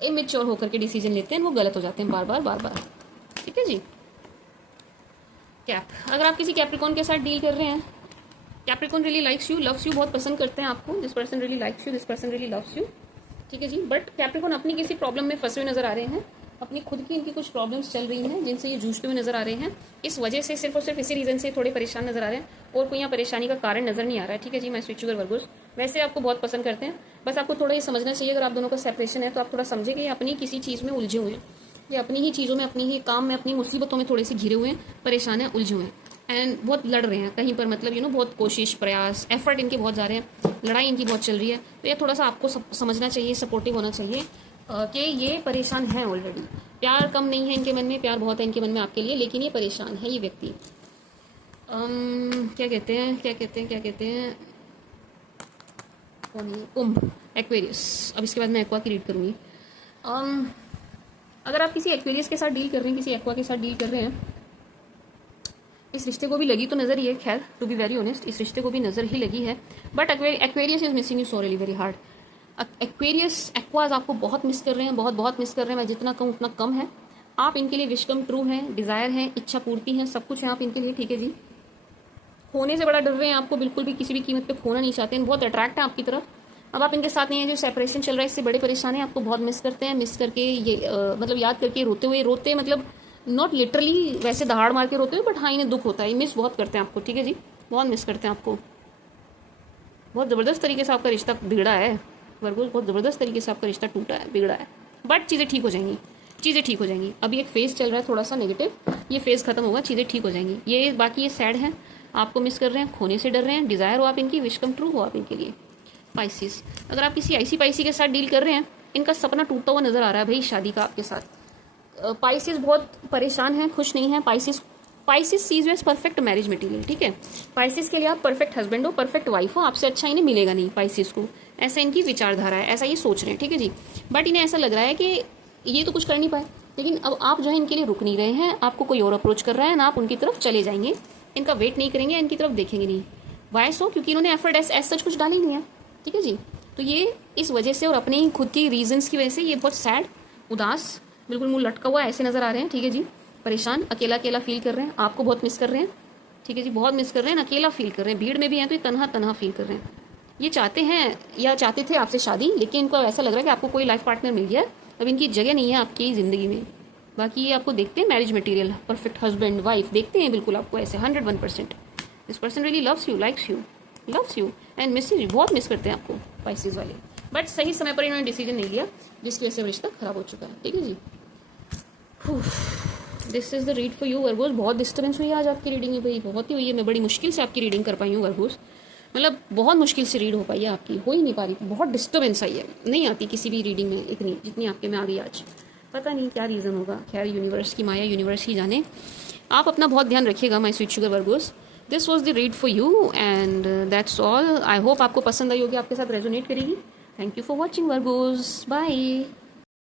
इमेच्योर होकर के डिसीजन लेते हैं, वो गलत हो जाते हैं बार बार। ठीक है जी। कैप, अगर आप किसी कैप्रिकॉन के साथ डील कर रहे हैं, Capricorn really likes you, loves you, बहुत पसंद करते हैं आपको, this person really likes you, this person really loves you. ठीक है जी, बट कैप्रिकॉन अपनी किसी प्रॉब्लम में फंसे हुए नजर आ रहे हैं, अपनी खुद की इनकी कुछ प्रॉब्लम्स चल रही हैं जिनसे ये जूझते हुए नजर आ रहे हैं, इस वजह से सिर्फ और सिर्फ इसी रीजन से थोड़े परेशान नजर आ रहे हैं, और कोई यहाँ परेशानी का कारण नजर नहीं आ रहा है। ठीक है जी, मैं स्विच यूर वर्गोस। वैसे आपको बहुत पसंद करते हैं, बस आपको थोड़ा ये समझना चाहिए, अगर आप दोनों का सेपरेशन है तो आप थोड़ा समझे कि ये अपनी किसी चीज़ में उलझे हुए हैं, ये अपनी ही चीज़ों में, अपनी ही काम में, अपनी मुसीबतों में थोड़े से घिरे हुए हैं, परेशान हैं, उलझे हुए हैं, एंड बहुत लड़ रहे हैं कहीं पर, मतलब बहुत कोशिश, प्रयास, एफर्ट इनके बहुत जा रहे हैं, लड़ाई इनकी बहुत चल रही है। तो ये थोड़ा सा आपको समझना चाहिए, सपोर्टिव होना चाहिए कि ये परेशान है ऑलरेडी, प्यार कम नहीं है इनके मन में, प्यार बहुत है इनके मन में आपके लिए, लेकिन ये परेशान है ये व्यक्ति। क्या कहते हैं कौन है? कुंभ, एक्वेरियस। अब इसके बाद मैं एक्वा की रीड करूँगी। अगर आप किसी एक्वेरियस के साथ डील कर रहे हैं, किसी एक्वा के साथ डील कर रहे हैं, इस रिश्ते को भी लगी तो नज़र ही है, खैर टू बी वेरी ऑनेस्ट इस रिश्ते को भी नज़र ही लगी है, but Aquarius is missing you so really very hard. Aquarius, एक्वाज आपको बहुत मिस कर रहे हैं, बहुत मिस कर रहे हैं, मैं जितना कहूँ उतना कम है। आप इनके लिए विश कम ट्रू हैं, डिज़ायर है, इच्छा पूर्ति है, सब कुछ है आप इनके लिए। ठीक है जी, खोने से बड़ा डर रहे हैं, आपको बिल्कुल भी किसी भी कीमत पे खोना नहीं चाहते हैं, बहुत अट्रैक्ट है आपकी तरफ। अब आप इनके साथ नहीं है, जो सेपरेशन चल रहा है इससे बड़े परेशान है, आपको बहुत मिस करते हैं, मिस करके ये मतलब याद करके रोते मतलब नॉट लिटरली वैसे दहाड़ मार के रोते हुए, बट हाँ इन्हें दुख होता है, मिस बहुत करते हैं आपको। ठीक है जी, बहुत मिस करते हैं आपको, बहुत ज़बरदस्त तरीके से आपका रिश्ता बिगड़ा है वर्गोस, बहुत ज़बरदस्त तरीके से आपका रिश्ता टूटा है, बिगड़ा है, बट चीज़ें ठीक हो जाएंगी, अभी एक फेज़ चल रहा है थोड़ा सा नेगेटिव, ये फेज़ खत्म होगा, चीज़ें ठीक हो जाएंगी। ये बाकी ये सैड है, आपको मिस कर रहे हैं, खोने से डर रहे हैं, डिज़ायर हो आप इनकी, विश कम ट्रू हो आप इनके लिए। पाइसिस, अगर आप किसी ऐसी पाइसी के साथ डील कर रहे हैं, इनका सपना टूटता हुआ नजर आ रहा है भाई, शादी का आपके साथ। पाइसिस बहुत परेशान है, खुश नहीं है। Pisces sees you as perfect marriage material. ठीक है, पाइसिस के लिए आप परफेक्ट हस्बैंड हो, परफेक्ट वाइफ हो, आपसे अच्छा इन्हें मिलेगा नहीं पाइसिस को, ऐसा इनकी विचारधारा है, ऐसा ये सोच रहे हैं। ठीक है जी, बट इन्हें ऐसा लग रहा है कि ये तो कुछ कर नहीं पाए, लेकिन अब आप जो है इनके लिए रुक नहीं रहे हैं, आपको कोई और अप्रोच कर रहा है ना, आप उनकी तरफ चले जाएंगे, इनका वेट नहीं करेंगे, इनकी तरफ देखेंगे नहीं। वाई सो? क्योंकि इन्होंने एफर्ट एज सच कुछ डाला ही नहीं है। ठीक है जी, तो ये इस वजह से और अपने ही खुद की रीजंस की वजह से ये बहुत सैड, उदास, बिल्कुल मुंह लटका हुआ ऐसे नजर आ रहे हैं। ठीक है जी, परेशान, अकेला फील कर रहे हैं, आपको बहुत मिस कर रहे हैं। ठीक है जी, बहुत मिस कर रहे हैं, अकेला फील कर रहे हैं, भीड़ में भी हैं तो ये तन्हा फील कर रहे हैं। ये चाहते हैं या चाहते थे आपसे शादी, लेकिन इनको ऐसा लग रहा है कि आपको कोई लाइफ पार्टनर मिल गया, अब इनकी जगह नहीं है आपकी ज़िंदगी में। बाकी ये आपको देखते हैं marriage material, perfect husband wife देखते हैं बिल्कुल आपको ऐसे 101%। This person really loves you, likes you, loves you and miss you, बहुत मिस करते हैं आपको पाइसेस वाले। बट सही समय पर इन्होंने डिसीजन नहीं लिया, जिसकी वजह से रिश्ता खराब हो चुका है। ठीक है जी, this is the read for you Virgos. बहुत डिस्टर्बेंस हुई है आज आपकी रीडिंग में भाई, बहुत ही हुई है। मैं बड़ी मुश्किल से आपकी रीडिंग कर पाई हूँ वर्गोस, मतलब बहुत मुश्किल से रीड हो पाई है आपकी, हो ही नहीं पा रही, बहुत डिस्टर्बेंस आई है। नहीं आती किसी भी रीडिंग में इतनी जितनी आपके में आ गई आज, पता नहीं क्या रीज़न होगा। खैर यूनिवर्स की माया, यूनिवर्स ही जाने। आप अपना बहुत ध्यान रखिएगा my sweet sugar Virgos. This was the read for you and that's all. I hope आपको पसंद आई होगी, आपके साथ रेजोनेट करेगी। Thank you for watching Virgos, bye.